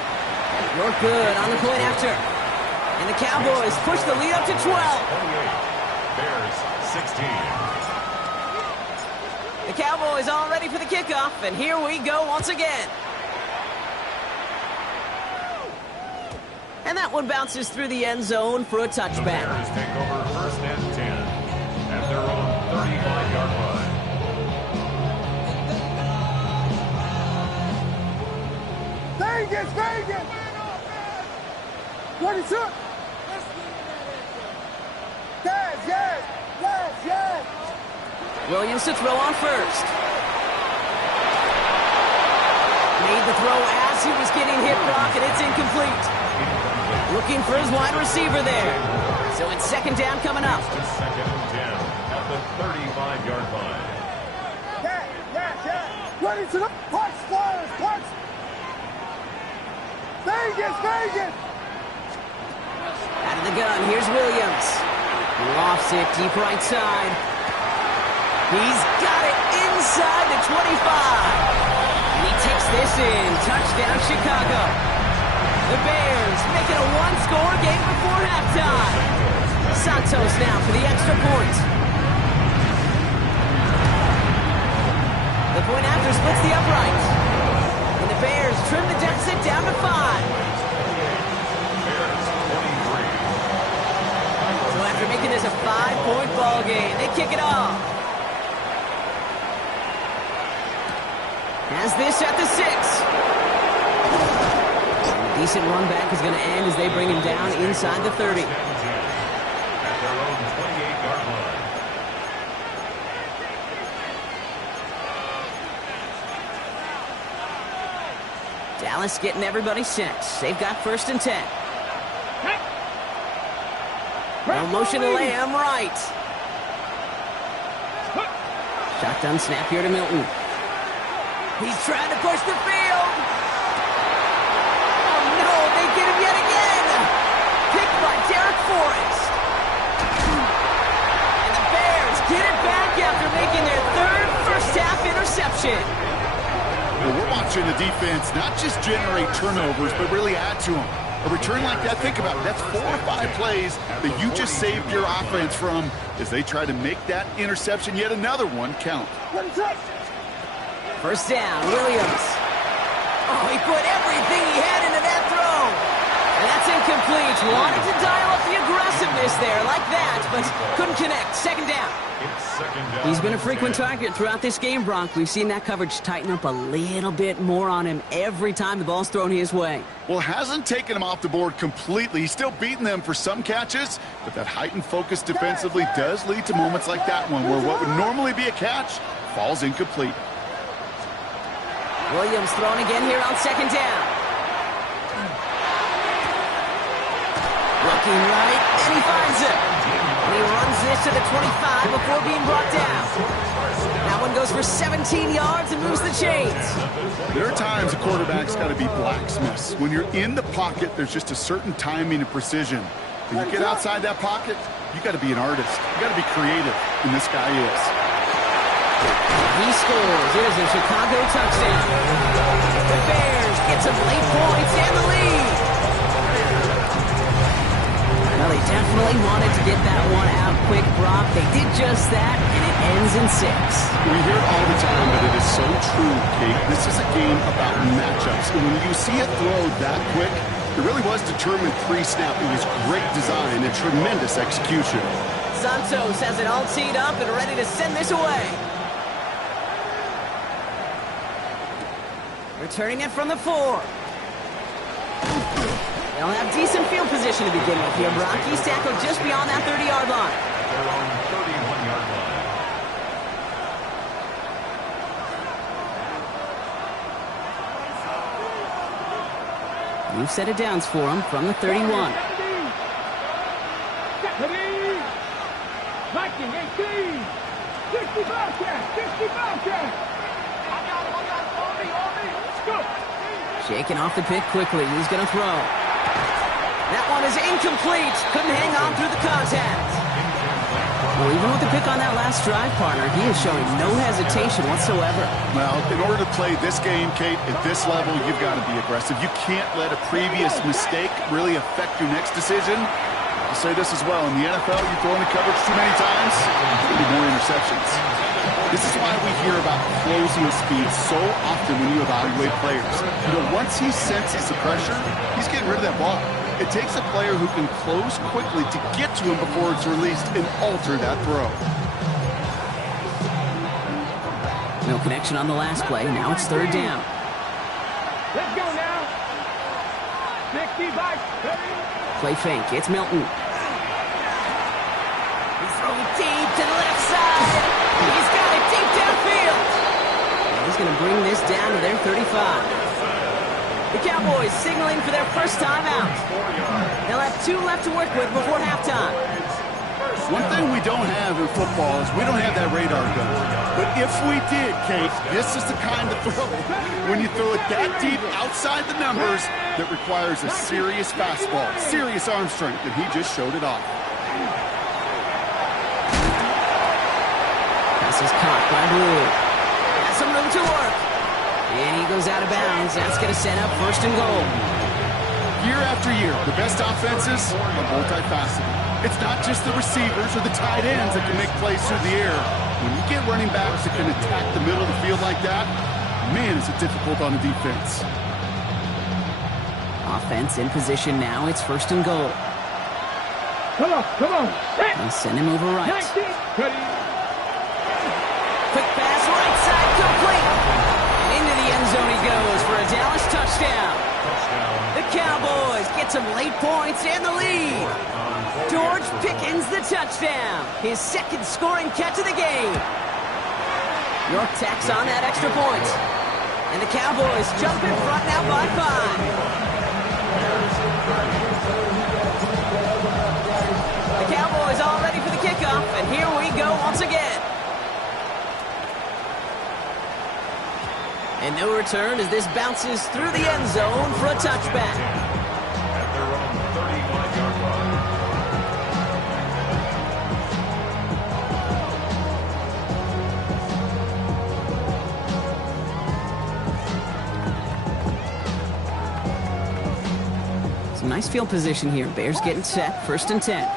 You're good on the point after. And the Cowboys push the lead up to 12. Bears 16. The Cowboys all ready for the kickoff, and here we go once again. And that one bounces through the end zone for a touchback. Bears take over first and 10 at their own 35-yard line. Vegas, Vegas! 22! Yes, yes, yes, yes! Williams to throw on first. Made the throw as he was getting hit, Brock, and it's incomplete. Looking for his wide receiver there. So it's second down coming up. Just second and 10 at the 35-yard line. Yes, yes, yes! Ready to the punch, Flyers, punch! Vegas, Vegas! Out of the gun, here's Williams. Lofts it deep right side. He's got it inside the 25. And he takes this in. Touchdown, Chicago. The Bears make it a one-score game before halftime. Santos now for the extra point. The point after splits the upright. And the Bears trim the deficit down to 5. Bears 23, kick it off. Has this at the 6. A decent run back is going to end as they bring him down inside the 30. At their own 28-yard line. Dallas getting everybody set. They've got 1st and 10. No motion to Lamb right. Shotgun snap here to Milton. He's trying to push the field. Oh no, they get him yet again. Picked by Derek Forrest. And the Bears get it back after making their 3rd first-half interception. Well, we're watching the defense not just generate turnovers, but really add to them. A return like that, think about it, that's 4 or 5 plays that you just saved your offense from as they try to make that interception, yet another one, count. 1st down, Williams. Oh, he put everything he had into that throw. And that's incomplete. Wanted to dial up the aggressiveness there like that, but couldn't connect. 2nd down. He's been a frequent target throughout this game, Bronk. We've seen that coverage tighten up a little bit more on him every time the ball's thrown his way. Well, hasn't taken him off the board completely. He's still beating them for some catches, but that heightened focus defensively does lead to moments like that one where what would normally be a catch falls incomplete. Williams thrown again here on 2nd down. Looking right, and he finds it. And he runs this to the 25 before being brought down. That one goes for 17 yards and moves the chains. There are times a quarterback's got to be blacksmiths. When you're in the pocket, there's just a certain timing and precision. When you get outside that pocket, you got to be an artist. You got to be creative, and this guy is. He scores. It is a Chicago touchdown. The Bears get some late points and the lead. Well, they definitely wanted to get that one out quick, Brock. They did just that, and it ends in 6. We hear it all the time, but it is so true, Kate. This is a game about matchups. And when you see a throw that quick, it really was determined pre-snap. It was great design and tremendous execution. Santos has it all teed up and ready to send this away. Returning it from the 4. They'll have decent field position to begin with here. Brock, he's tackled just beyond that 30-yard line. Their own 31-yard line. New set of downs for him from the 31. Viking 18. 60 Bobcat. 60 Bobcat. Let's go. Shaking off the pick quickly. He's going to throw. That one is incomplete. Couldn't hang on through the contact. Well, even with the pick on that last drive, partner, he is showing no hesitation whatsoever. Well, in order to play this game, Kate, at this level, you've got to be aggressive. You can't let a previous mistake really affect your next decision. I'll say this as well. In the NFL, you throw in the coverage too many times, there's going to be more interceptions. This is why we hear about closing speed so often when you evaluate players. You know, once he senses the pressure, he's getting rid of that ball. It takes a player who can close quickly to get to him before it's released and alter that throw. No connection on the last play. Now it's 3rd down. Let's go now. 60 Vikes. Play fake. It's Milton. He's throwing deep to the left side. He's got it deep downfield. And he's going to bring this down to their 35. The Cowboys signaling for their first time out. They'll have 2 left to work with before halftime. One thing we don't have in football is we don't have that radar gun. But if we did, Kate, this is the kind of throw, when you throw it that deep outside the numbers, that requires a serious fastball, serious arm strength, and he just showed it off. Pass is caught by Blue. Has some room to work. And he goes out of bounds. That's going to set up 1st and goal. Year after year, the best offenses are multifaceted. It's not just the receivers or the tight ends that can make plays through the air. When you get running backs that can attack the middle of the field like that, man, is it difficult on the defense. Offense in position now. It's 1st and goal. Come on, come on. They send him over right. 19. Ready. Quick pass, right side, complete. And into the end zone he goes for a Dallas touchdown. The Cowboys get some late points and the lead. George Pickens the touchdown. His second scoring catch of the game. York tacks on that extra point. And the Cowboys jump in front now by 5. The Cowboys all ready for the kickoff, and here we go once again. And no return as this bounces through the end zone for a touchback. At their own 35-yard line. Some nice field position here. Bears getting set, 1st and 10.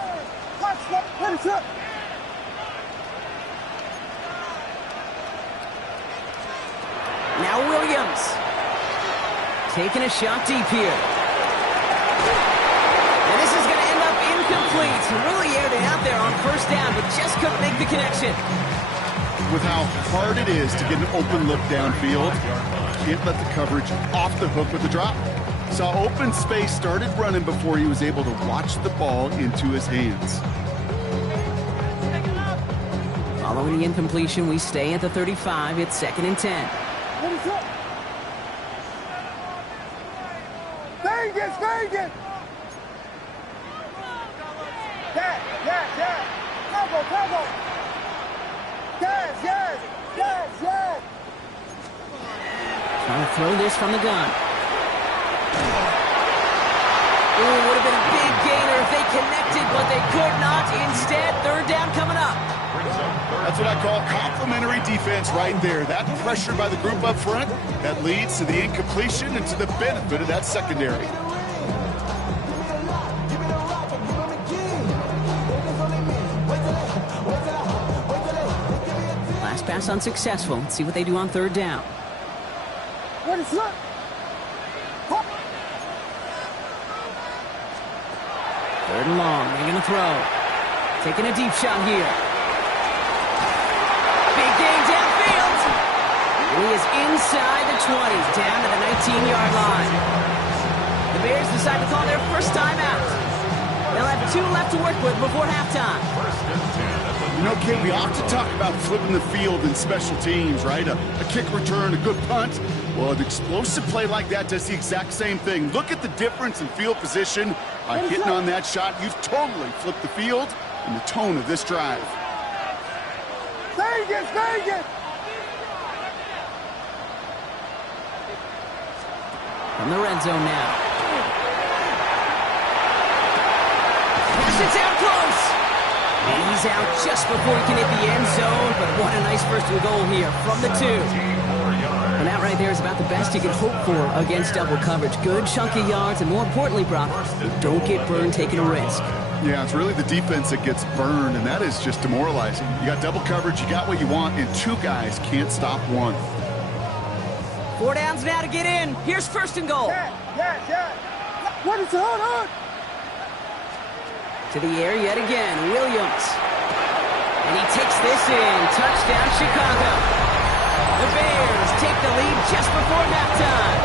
Now Williams. Taking a shot deep here. And this is going to end up incomplete. Really aired it out there on 1st down, but just couldn't make the connection. With how hard it is to get an open look downfield, can't let the coverage off the hook with the drop. Saw open space, started running before he was able to watch the ball into his hands. Following the incompletion, we stay at the 35. It's 2nd and 10. Vegas, Vegas! Yes, yes, yes! Cover, cover! Yes, yes, yes, yes! Trying to throw this from the gun. Ooh, would have been a big gainer if they connected, but they could not. Instead, 3rd down coming up. That's what I call complimentary defense right there. That pressure by the group up front, that leads to the incompletion and to the benefit of that secondary. Last pass unsuccessful. Let's see what they do on 3rd down. What is that? 3rd and long. They're going to throw. Taking a deep shot here. Big gain downfield. He is inside the 20, down to the 19-yard line. The Bears decide to call their first timeout. They'll have 2 left to work with before halftime. You know, Kid, we often talk about flipping the field in special teams, right? A kick return, a good punt. Well, an explosive play like that does the exact same thing. Look at the difference in field position. By hitting on that shot, you've totally flipped the field and the tone of this drive. Vegas, Vegas! From the red zone now. It's out close. And he's out just before he can hit the end zone, but what a nice first and goal here from the 2. And that right there is about the best you can hope for against double coverage. Good chunky yards, and more importantly, Brock, don't get burned taking a risk. Yeah, it's really the defense that gets burned, and that is just demoralizing. You got double coverage, you got what you want, and 2 guys can't stop one. 4 downs now to get in. Here's 1st and goal. Yes, yes, yes! What is it? Hold on! To the air yet again, Williams. And he takes this in. Touchdown, Chicago. The Bears take the lead just before halftime.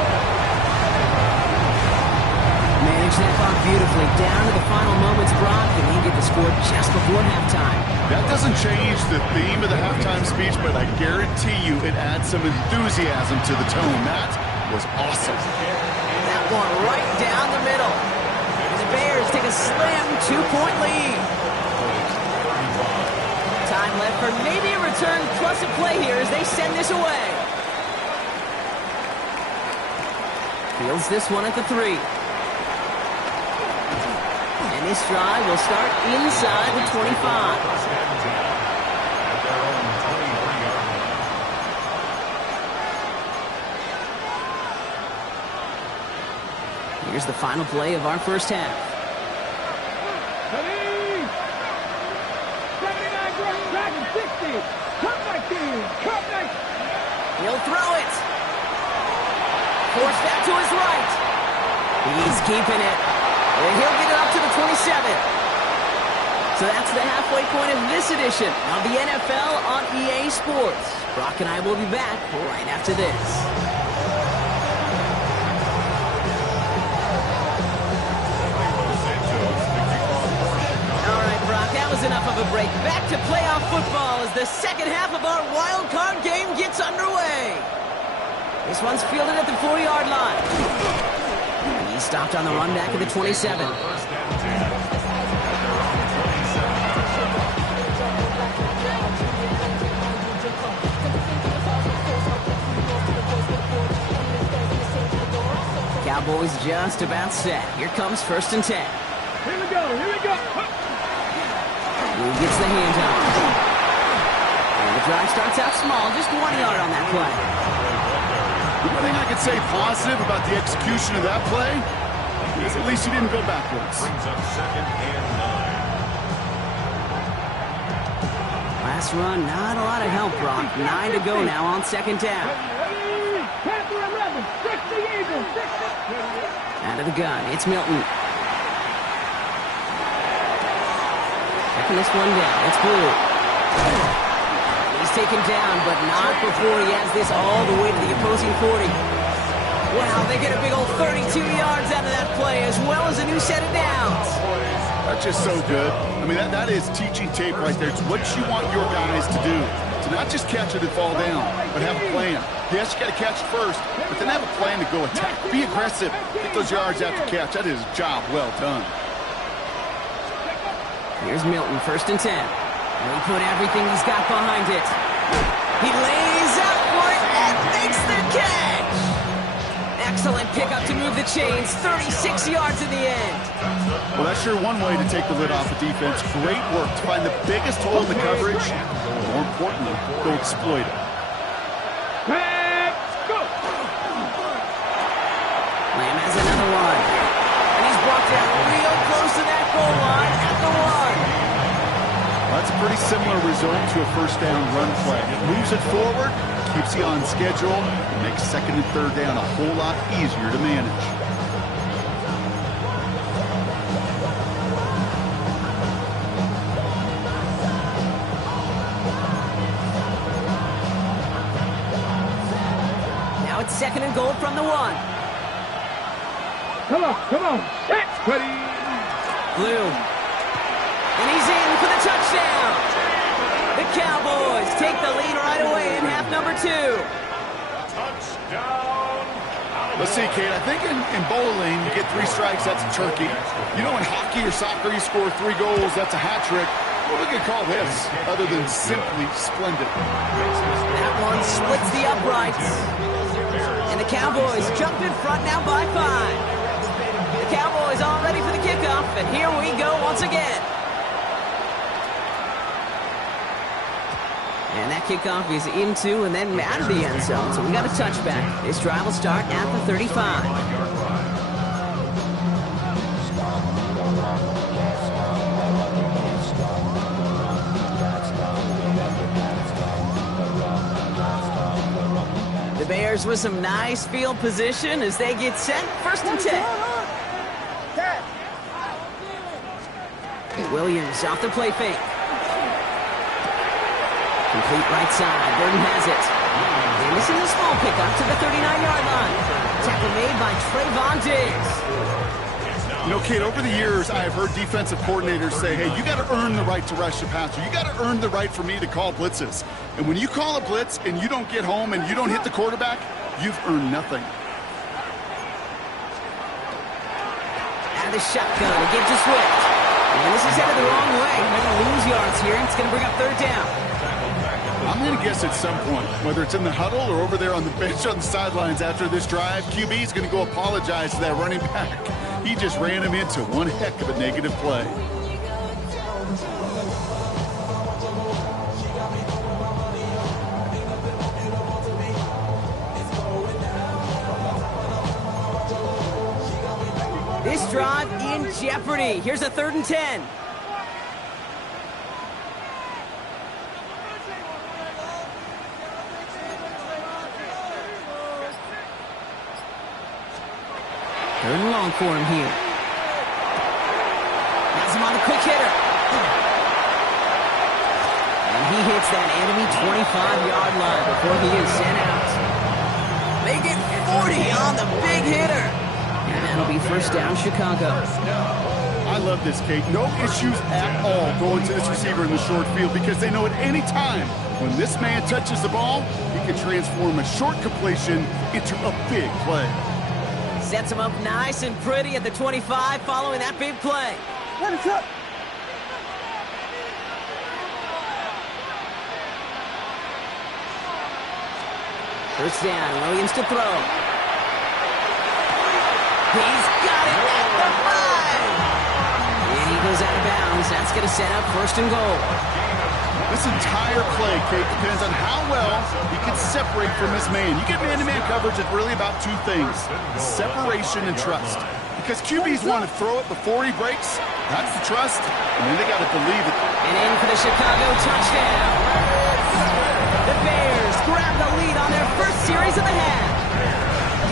Manage that clock beautifully down to the final moments, Brock, and they get the score just before halftime. That doesn't change the theme of the halftime speech, but I guarantee you it adds some enthusiasm to the tone. That was awesome. That one right down the middle. The Bears take a slim 2-point lead. Time left for maybe a return plus a play here as they send this away. Fields this one at the 3. And this drive will start inside the 25. Here's the final play of our first half. Ready? 79 Dragon 60. Come back in. Come back. He'll throw it. Forced that to his right. He's keeping it. And he'll get it up to the 27. So that's the halfway point of this edition of the NFL on EA Sports. Brock and I will be back right after this. That was enough of a break. Back to playoff football as the second half of our wild card game gets underway. This one's fielded at the 4-yard line. He stopped on the run back at the 27. Cowboys just about set. Here comes 1st and 10. Here we go, here we go. Who gets the handoff? And the drive starts out small, just 1 yard on that play. The one thing I could say positive about the execution of that play is at least he didn't go backwards. Brings up 2nd and 9. Last run, not a lot of help, Brock. 9 to go now on 2nd down. Panther 11, 60 Eagles, 60. Out of the gun, it's Milton. Checking this one down, it's Blue. He's taken down, but not before he has this all the way to the opposing 40. Wow, they get a big old 32 yards out of that play, as well as a new set of downs. That's just so good. I mean, that is teaching tape right there. It's what you want your guys to do. To not just catch it and fall down, but have a plan. Yes, you got to catch it first, but then have a plan to go attack. Be aggressive. Get those yards after catch. That is a job well done. Here's Milton, 1st and 10. And he put everything he's got behind it. He lays out for it and makes the catch. Excellent pickup to move the chains. 36 yards in the end. Well, that's sure one way to take the lid off the defense. Great work to find the biggest hole in the coverage. More importantly, go exploit it. Let's go. Lamb has another one. And he's brought down real close to that goal line at the 1. That's a pretty similar result to a 1st down run play. It moves it forward, keeps you on schedule, and makes 2nd and 3rd down a whole lot easier to manage. Now it's 2nd and goal from the 1. Come on. Catch, buddy. Blue. And he's in for the touchdown. The Cowboys take the lead right away in half number 2. Touchdown. Let's see, Kate. I think in bowling, you get 3 strikes, that's a turkey. You know, in hockey or soccer, you score 3 goals, that's a hat trick. What we could call this, other than simply splendid? That one splits the uprights. And the Cowboys jump in front now by 5. The Cowboys all ready for the kickoff, and here we go once again. And that kickoff is into and then out of the end zone, so we got a touchback. This drive will start at the 35. The Bears with some nice field position as they get set. 1st and 10. Williams off the play fake. Complete right side. Burton has it. And this is a small pickup to the 39-yard line. Tackle made by Trayvon Diggs. You know, Kate, over the years, I have heard defensive coordinators say, hey, you got to earn the right to rush the passer. You got to earn the right for me to call blitzes. And when you call a blitz and you don't get home and you don't hit the quarterback, you've earned nothing. Out of the shotgun. It gives to Swift. And this is headed the wrong way. They're going to lose yards here. It's going to bring up 3rd down. I'm going to guess at some point, whether it's in the huddle or over there on the bench on the sidelines after this drive, QB is going to go apologize to that running back. He just ran him into one heck of a negative play. This drive in jeopardy. Here's a 3rd and 10. Third and long for him here. Has him on the quick hitter. And he hits that enemy 25-yard line before he is sent out. They get 40 on the big hitter. And that'll be first down, Chicago. I love this, Kate. No issues at all going to this receiver in the short field because they know at any time when this man touches the ball, he can transform a short completion into a big play. Sets him up nice and pretty at the 25 following that big play. Let it up. First down, Williams to throw. He's got it at the 5. And he goes out of bounds. That's going to set up first and goal. This entire play, Kate, depends on how well he can separate from his man. You get man-to-man coverage, it's really about two things, separation and trust. Because QBs want to throw it before he breaks, that's the trust, and then they got to believe it. And in for the Chicago touchdown. The Bears grab the lead on their first series of the half.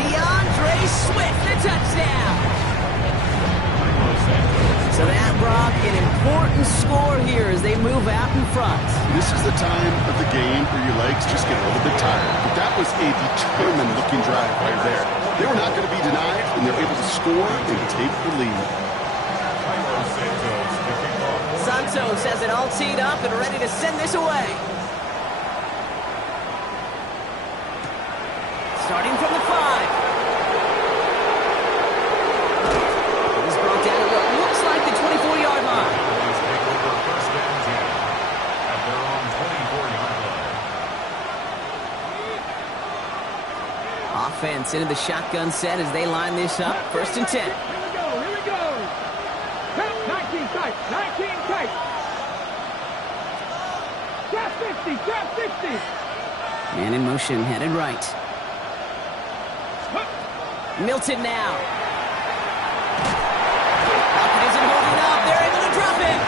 DeAndre Swift, the touchdown. So that brought an important score here as they move out in front. This is the time of the game where your legs just get a little bit tired. But that was a determined-looking drive right there. They were not going to be denied, and they're able to score and take the lead. Santos has it all teed up and ready to send this away. Starting from the 5. He's brought down at what looks like the 24-yard line. Take over first and 10 at their own 24-yard line. Offense into the shotgun set as they line this up. First and 10. Here we go. 19 tight, 19 tight. Trap 60, trap 60. Man in motion, headed right. Milton now. Falcon isn't holding up. They're able to drop it.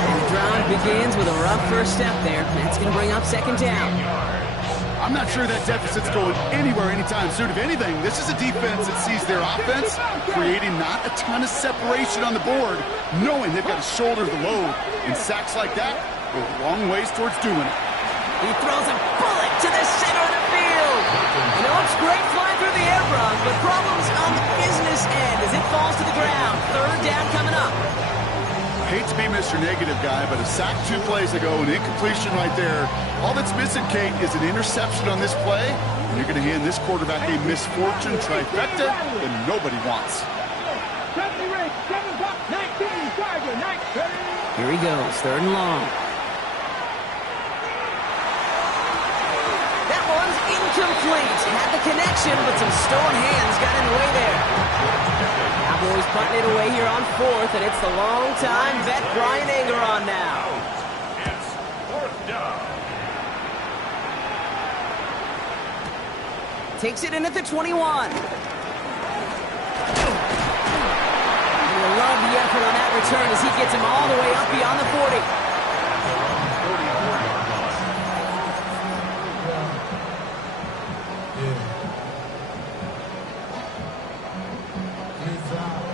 And the drive begins with a rough first step there. That's going to bring up second down. I'm not sure that deficit's going anywhere anytime soon. If anything, this is a defense that sees their offense creating not a ton of separation on the board, knowing they've got to shoulder the load. And sacks like that go a long ways towards doing it. He throws a bullet to the center of the field. You know, it's great flying through the air, Brock, but problems on the business end as it falls to the ground. Third down coming up. Hate to be Mr. Negative guy, but a sack 2 plays ago, an incompletion right there. All that's missing, Kate, is an interception on this play, and you're going to hand this quarterback a misfortune trifecta that nobody wants. Here he goes, third and long. That one's incomplete. Had the connection, but some stone hands got in the way there. Cowboys putting it away here on fourth, and it's the long-time vet Brian Anger on now. It's fourth down. Takes it in at the 21. You'll love the effort on that return as he gets him all the way up beyond the 40.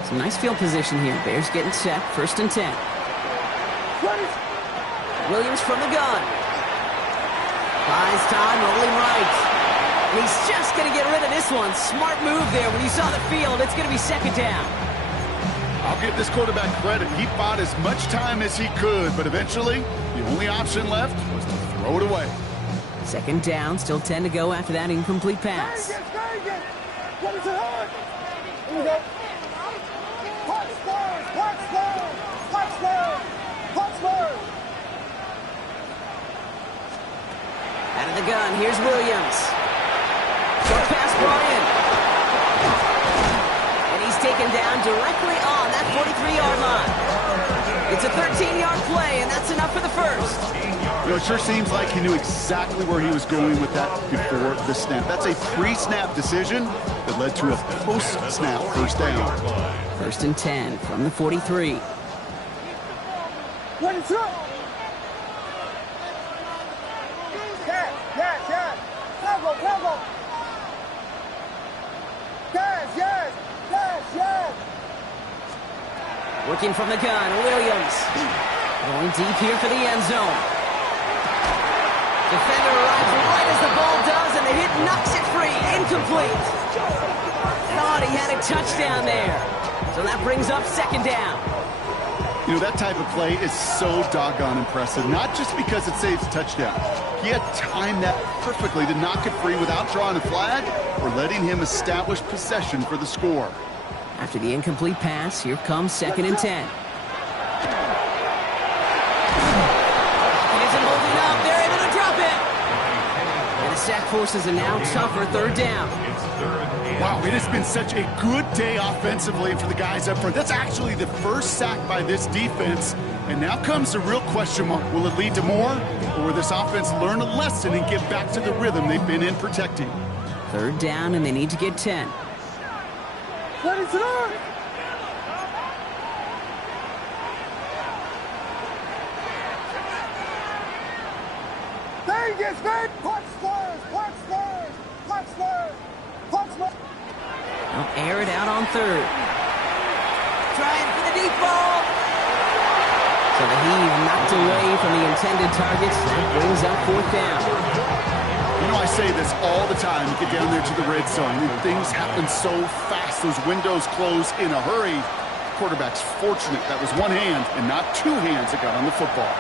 Some nice field position here. Bears getting set. First and 10. Williams from the gun. Buys time, rolling right. And he's just going to get rid of this one. Smart move there. When you saw the field, it's going to be second down. I'll give this quarterback credit. He bought as much time as he could, but eventually, the only option left was to throw it away. Second down, still 10 to go after that incomplete pass. What is it on? Here we go. Out of the gun, here's Williams. Short pass brought in. And he's taken down directly on that 43-yard line. It's a 13-yard play, and that's enough for the first. You know, it sure seems like he knew exactly where he was going with that before the snap. That's a pre-snap decision that led to a post-snap first down. First and 10 from the 43. What is up? Yes. Go. Yes. Working from the gun, Williams. Going deep here for the end zone. Defender arrives right as the ball does, and the hit knocks it free. Incomplete. Thought he had a touchdown there. So that brings up second down. You know, that type of play is so doggone impressive, not just because it saves a touchdown. He had timed that perfectly to knock it free without drawing a flag or letting him establish possession for the score. After the incomplete pass, here comes 2nd and 10. He isn't holding up. They're able to drop it. And the sack forces a now tougher 3rd down. Wow, it has been such a good day offensively for the guys up front. That's actually the first sack by this defense. And now comes the real question mark. Will it lead to more? Or will this offense learn a lesson and get back to the rhythm they've been in protecting? 3rd down, and they need to get 10. Ready to learn. Vegas, man! Punch squares! Punch squares! Punch squares! Punch squares! They'll air it out on 3rd. Trying for the deep ball. So the heave knocked away from the intended targets. That brings up 4th down. You know, I say this all the time. You get down there to the red zone, and things happen so fast. Those windows close in a hurry. Quarterback's fortunate that was one hand and not 2 hands that got on the football.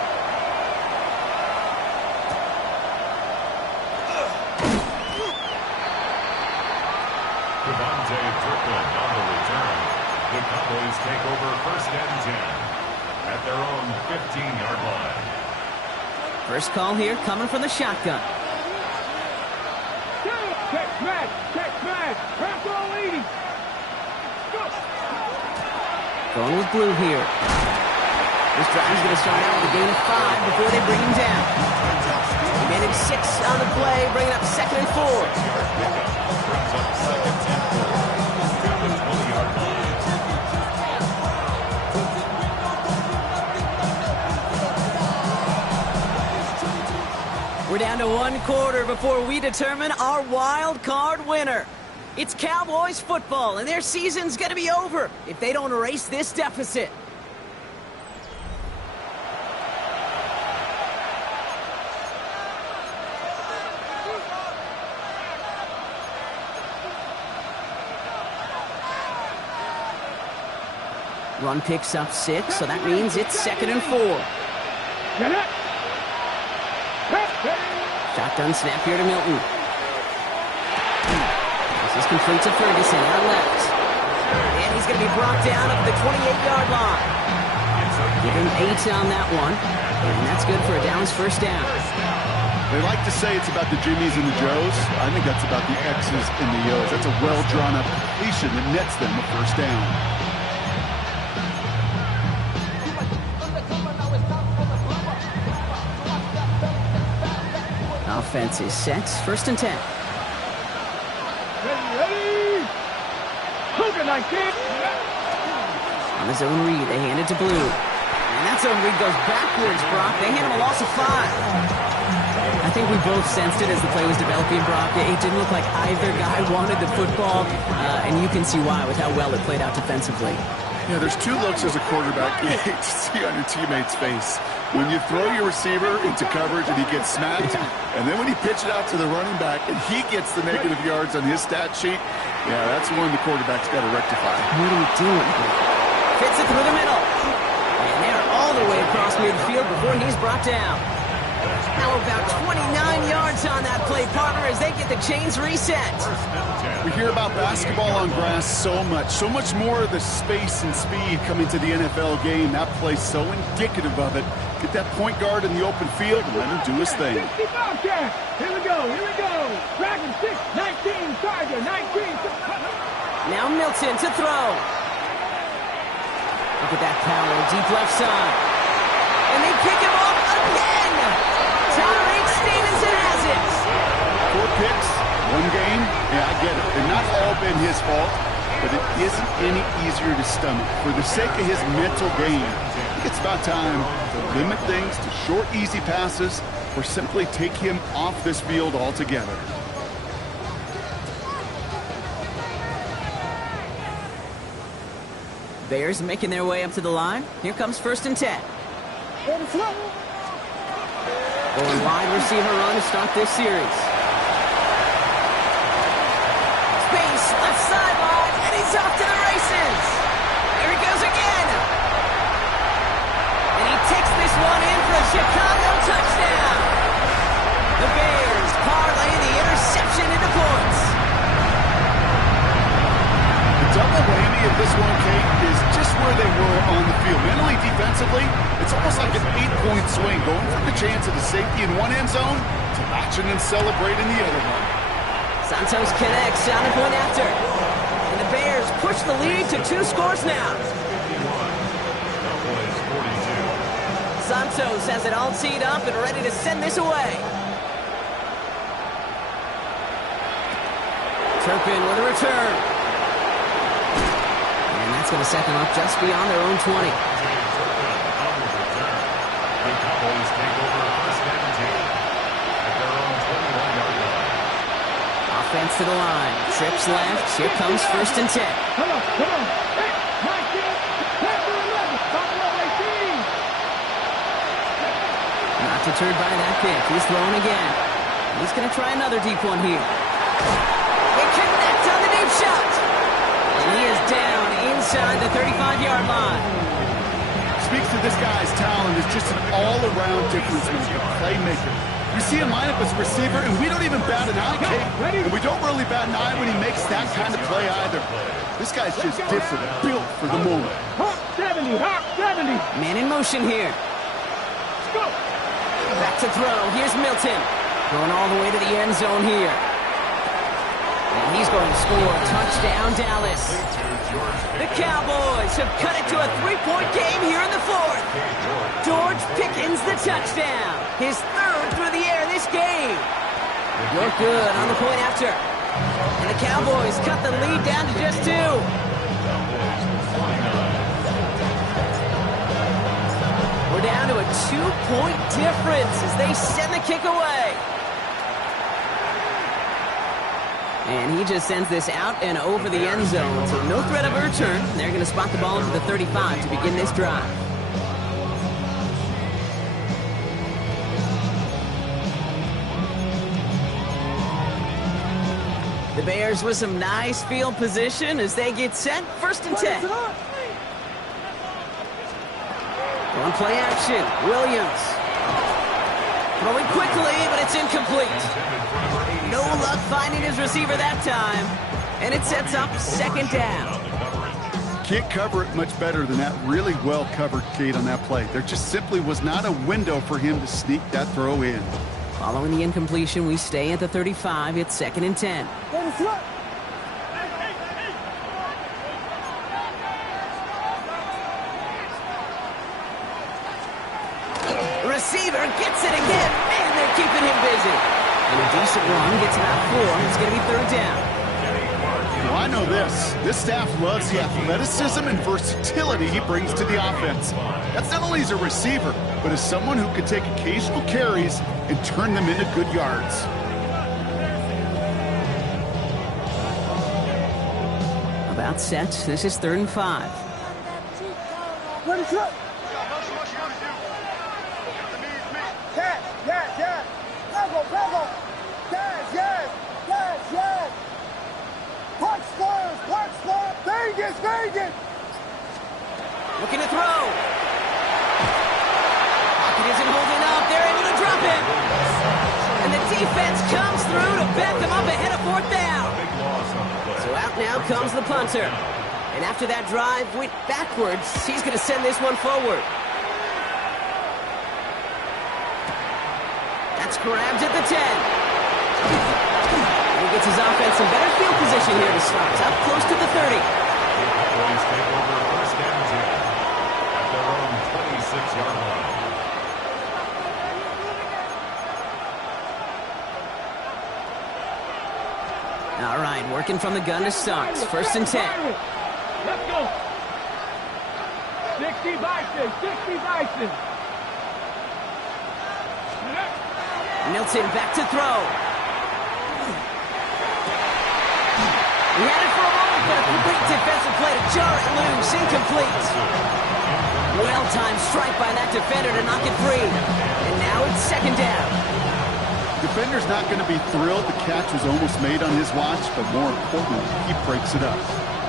Devontae Turpin on the return. The Cowboys take over 1st and 10 at their own 15-yard line. First call here coming from the shotgun. Check smash! Check smash! Press all 80! Going with blue here. This drive is going to start out with a gain of 5 before they bring him down. He made it 6 on the play, bringing up 2nd and 4. We're down to 1 quarter before we determine our wild card winner. It's Cowboys football, and their season's going to be over if they don't erase this deficit. Run picks up 6, so that means it's 2nd and 4. Shotgun snap here to Milton. This is complete to Ferguson out left. And he's going to be brought down at the 28-yard line. Give him 8 on that one. And that's good for a Dallas 1st down. They like to say it's about the Jimmies and the Joes. I think that's about the X's and the O's. That's a well-drawn-up completion that nets them a 1st down. Offense is set. 1st and 10. Ready! Hook it like this! On the zone read, they hand it to Blue. And that zone read goes backwards, Brock. They hand him a loss of 5. I think we both sensed it as the play was developing, Brock. It didn't look like either guy wanted the football, and you can see why with how well it played out defensively. Yeah, there's 2 looks as a quarterback you hate to see on your teammate's face. When you throw your receiver into coverage and he gets smacked, and then when you pitch it out to the running back and he gets the negative yards on his stat sheet, yeah, that's one the quarterback's got to rectify. What are we doing here? Fits it through the middle. And they're all the way across midfield before he's brought down. Now about 29 yards on that play, partner, as they get the chains reset. We hear about basketball on grass so much more of the space and speed coming to the NFL game. That play's so indicative of it. Get that point guard in the open field and let him do his thing. 65 catch. Here we go. Dragon 6, 19, Tiger 19. Now Milton to throw. Look at that power, deep left side. And they pick him up again. Tyreek Stevenson has it. 4 picks, 1 game. Yeah, I get it. They've not all been his fault, but it isn't any easier to stomach. For the sake of his mental game, I think it's about time to limit things to short, easy passes or simply take him off this field altogether. Bears making their way up to the line. Here comes 1st and 10. Going wide receiver run to start this series. Space, left sideline, and he's off to the races. Here he goes again. And he takes this one in for a Chicago touchdown. The Bears parlay the interception into points. The double whammy of this one, Kate, is just where they were on the field. Mentally, defensively, it's almost like an 8-point swing, going from the chance of the safety in one end zone to matching and celebrating the other one. Santos connects on the point after. And the Bears push the lead to 2 scores now. Santos has it all teed up and ready to send this away. Turpin with a return. And that's going to set them up just beyond their own 20. The Cowboys take over first and 10 at their own 21-yard line. Offense to the line. Trips left. Here comes first and 10. Come on. Hey, Mike, pass to 11. Buffalo 18. Not deterred by that pick. He's throwing again. He's going to try another deep one here. They connect on the deep shot. And he is down inside the 35-yard line. Speaks to this guy's talent as just an all-around difference maker, playmaker. We see him line up as a receiver, and we don't even bat an eye, Kate. And we don't really bat an eye when he makes that kind of play either. This guy's just different, built for the moment. Hawk 70. Man in motion here. Let's go. Back to throw. Here's Milton. Going all the way to the end zone here. And he's going to score. Touchdown, Dallas. The Cowboys have cut it to a 3-point game here in the 4th. George Pickens the touchdown. His 3rd through the air this game. You're good on the point after. And the Cowboys cut the lead down to just 2. We're down to a 2-point difference as they send the kick away. And he just sends this out and over the end zone, so no threat of a return. They're going to spot the ball to the 35 to begin this drive. The Bears with some nice field position as they get set. First and 10. On play action, Williams. Throwing quickly, but it's incomplete. No luck finding his receiver that time. And it sets up second down. Can't cover it much better than that. Really well covered, Kate, on that play. There just simply was not a window for him to sneak that throw in. Following the incompletion, we stay at the 35. It's second and 10. Receiver gets it again. Man, they're keeping him busy. And a decent run gets him out 4. It's going to be third down. Well, I know this. This staff loves the athleticism and versatility he brings to the offense. That's not only as a receiver, but as someone who can take occasional carries and turn them into good yards. About set. This is 3rd and 5. Ready, set. Yes. Peggle. Yes. Punch squares. Vegas. Looking to throw. Pocket isn't holding up. They're able to drop it. And the defense comes through to back them up ahead of 4th down. So out now comes the punter. And after that drive went backwards, he's going to send this one forward. That's grabbed at the 10. And he gets his offense in better field position here to start. Up close to the 30. Cowboys take over first and 10 at their own 26-yard line. All right, working from the gun to start. First and 10. Let's go. 60 Bison. Milton back to throw. He had it for a moment but a complete defensive play to jar it loose. Incomplete. Well-timed strike by that defender to knock it free. And now it's second down. Defender's not going to be thrilled the catch was almost made on his watch, but more importantly, he breaks it up.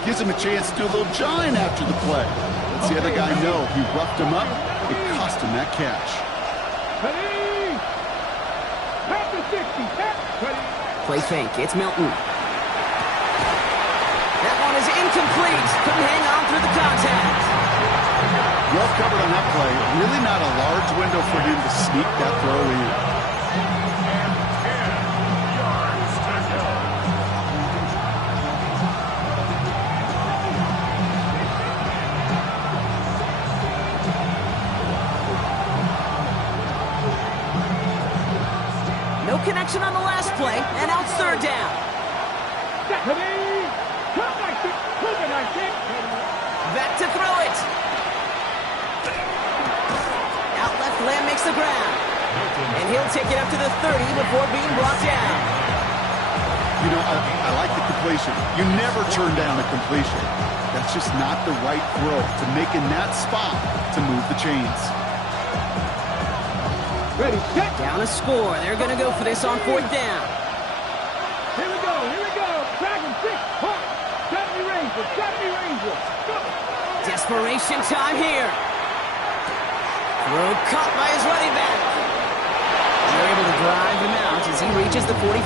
Gives him a chance to do a little jawing after the play. Lets the other guy know he roughed him up. It cost him that catch. Ready? Pass the 60. Ready? Play fake. It's Milton. That one is incomplete. Couldn't hang on through the contact. Well covered on that play. Really not a large window for him to sneak that throw in. No connection on the last play, and now it's third down. Back to throw it. Out left, Lamb makes the grab. And he'll take it up to the 30 before being brought down. You know, I like the completion. You never turn down a completion. That's just not the right throw to make in that spot to move the chains. Ready, set. Down a score. They're going to go for this on fourth down. Here we go. Dragon 6, Hawk. 70 Ranger. Go. Desperation time here. Throw caught by his running back. They're able to drive him out as he reaches the 45.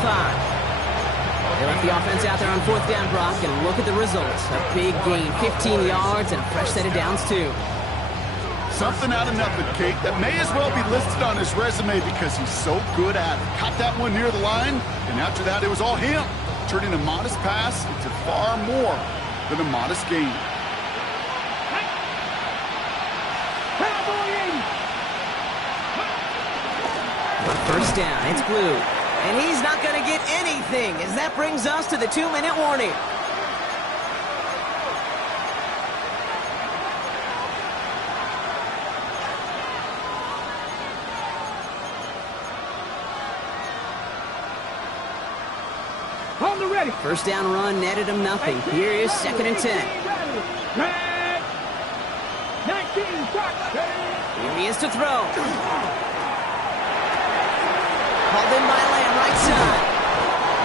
They left the offense out there on fourth down, Brock, and look at the results. A big gain, 15 yards, and a fresh set of downs, too. Something out of nothing, Kate, that may as well be listed on his resume because he's so good at it. Caught that one near the line, and after that, it was all him, turning a modest pass into far more than a modest gain. First down, it's Blue. And he's not going to get anything as that brings us to the 2-minute warning. On the ready. First down run netted him nothing. Here is second and 10. 19, Here he is to throw. Called in by Lamb, right side.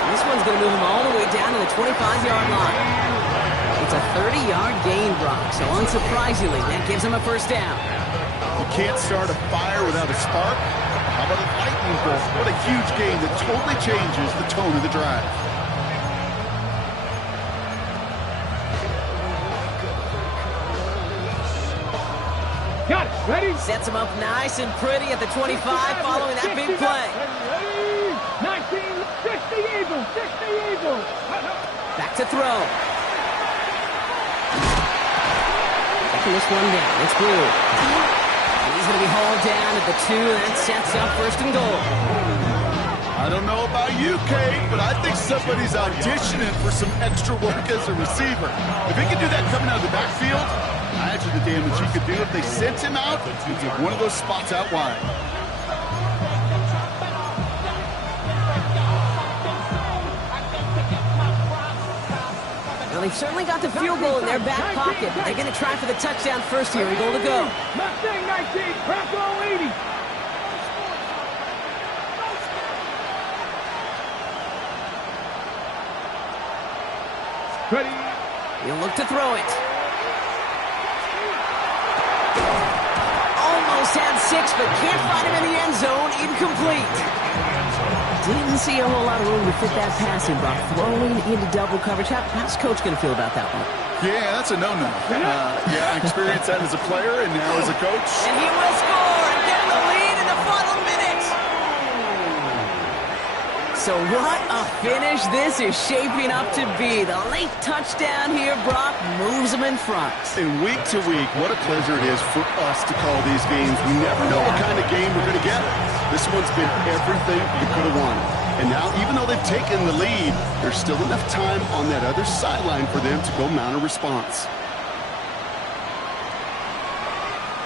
And this one's going to move him all the way down to the 25-yard line. It's a 30-yard gain, Brock, so unsurprisingly, that gives him a first down. You can't start a fire without a spark. How about a lightning bolt? What a huge gain that totally changes the tone of the drive. Got it. Ready? Sets him up nice and pretty at the 25 following that big play. 19, 60 Eagles. Back to throw. Taking this one down. It's Blue. He's going to be hauled down at the 2. That sets up first and goal. I don't know about you, Kate, but I think somebody's auditioning for some extra work as a receiver. If he can do that coming out of the backfield, imagine the damage he could do if they sent him out into one of those spots out wide. Well, they've certainly got the field goal in their back pocket, but they're going to try for the touchdown first here and goal to go. Mustang 19, Bronco 80. Ready? He'll look to throw it. Almost had 6, but can't find him in the end zone. Incomplete. Didn't see a whole lot of room to fit that pass in, Brock. Throwing into double coverage. How's Coach going to feel about that one? Yeah, that's a no-no. I experienced that as a player and now as a coach. And he will score and get the lead in the final minute. So what a finish this is shaping up to be. The late touchdown here, Brock, moves them in front. And week to week, what a pleasure it is for us to call these games. We never know what kind of game we're going to get. This one's been everything you could have wanted. And now, even though they've taken the lead, there's still enough time on that other sideline for them to go mount a response.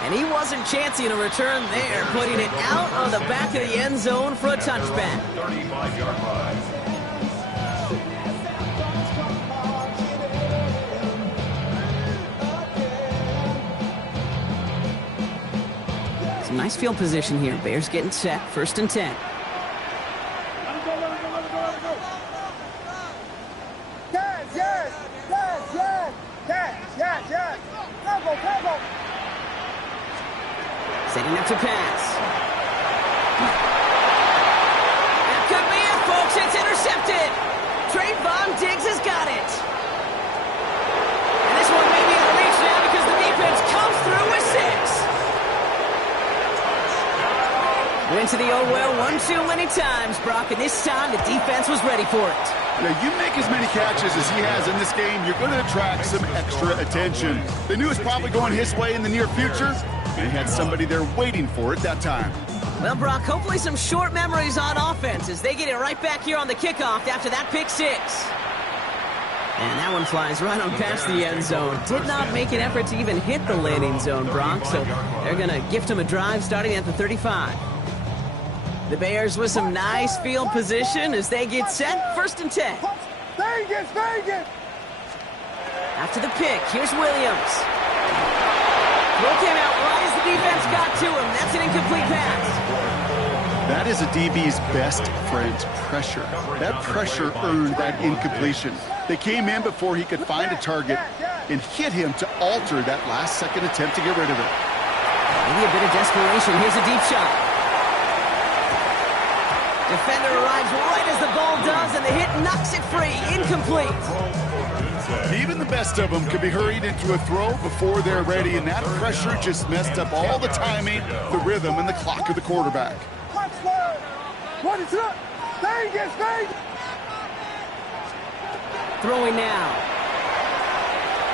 And he wasn't chancing a return there, putting it out on the back of the end zone for a touchback. 35-yard line. Some nice field position here. Bears getting set. 1st and 10. Setting up to pass. That could be it, folks. It's intercepted. Trayvon Diggs has got it. And this one may be out of reach now because the defense comes through with 6. Went to the old well one too many times, Brock, and this time the defense was ready for it. Now, you make as many catches as he has in this game, you're going to attract some extra attention. They knew it was probably going his way in the near future. They had somebody there waiting for it that time. Well, Brock, hopefully some short memories on offense as they get it right back here on the kickoff after that pick 6. And that one flies right on past the end zone. Did not make an effort to even hit the landing zone, Brock, so they're going to gift him a drive starting at the 35. The Bears with some nice field position as they get set. 1st and 10. Vegas, Vegas! After the pick, here's Williams. Throw came out right as the defense got to him. That's an incomplete pass. That is a DB's best friend, pressure. That pressure earned that incompletion. They came in before he could find a target and hit him to alter that last-second attempt to get rid of it. Maybe a bit of desperation. Here's a deep shot. Defender arrives right as the ball does, and the hit knocks it free. Incomplete. Even the best of them could be hurried into a throw before they're ready, and that pressure just messed up all the timing, the rhythm, and the clock of the quarterback. What is up? Vegas, Vegas! Throwing now.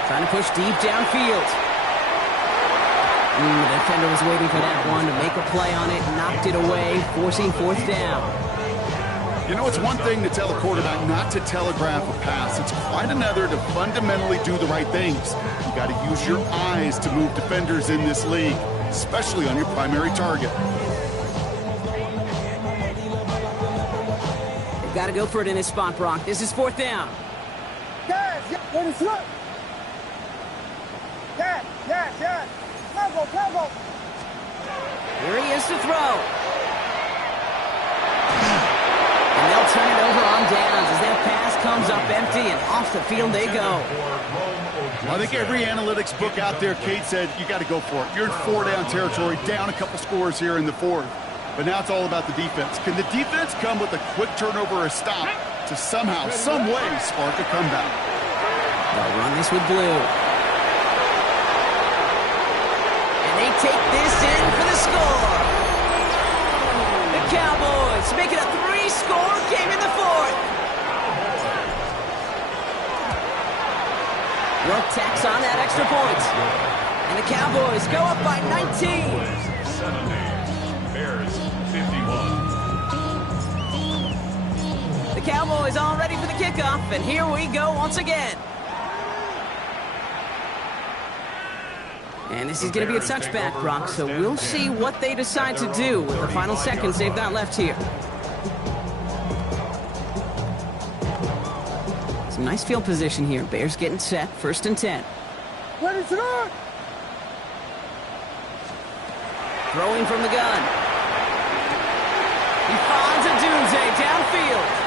Trying to push deep downfield. The defender was waiting for that one to make a play on it, knocked it away, forcing 4th down. You know, it's one thing to tell a quarterback not to telegraph a pass. It's quite another to fundamentally do the right things. You got to use your eyes to move defenders in this league, especially on your primary target. They've got to go for it in this spot, Brock. This is 4th down. Yes, what is up? Yes. Level. Here he is to throw. And they'll turn it over on downs as that pass comes up empty and off the field they go. Well, I think every analytics book out there, Kate said, you got to go for it. You're in 4-down territory, down a couple scores here in the 4th. But now it's all about the defense. Can the defense come with a quick turnover or a stop to somehow, some way, spark a comeback? They'll run this with blue. They take this in for the score. The Cowboys make it a 3-score game in the 4th. Well, tacks on that extra point. And the Cowboys go up by 19. Bears 51. The Cowboys all ready for the kickoff, and here we go once again. And this is going to be a touchback, Brock, so we'll see what they decide to do with the final seconds they've got left here. Some nice field position here. Bears getting set. 1st and 10. Ready to go! Throwing from the gun. He finds a Dunze downfield.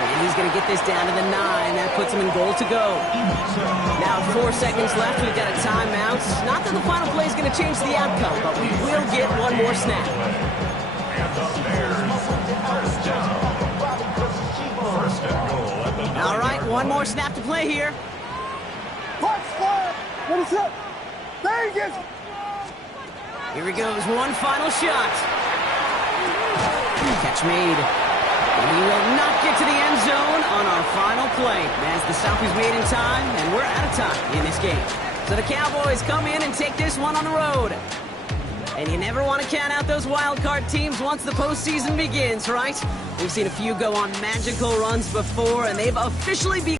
And he's going to get this down to the 9. That puts him in goal to go. Now 4 seconds left. We've got a timeout. Not that the final play is going to change the outcome, but we will get one more snap. And the Bears, 1st down. 1st and goal at the 9. All right, one more snap to play here. Punch fire! What is up? Vegas! Here he goes, one final shot. Catch made. And he will not get to the end zone on our final play as the stop is made in time, and we're out of time in this game. So the Cowboys come in and take this one on the road. And you never want to count out those wild card teams once the postseason begins, right? We've seen a few go on magical runs before, and they've officially begun.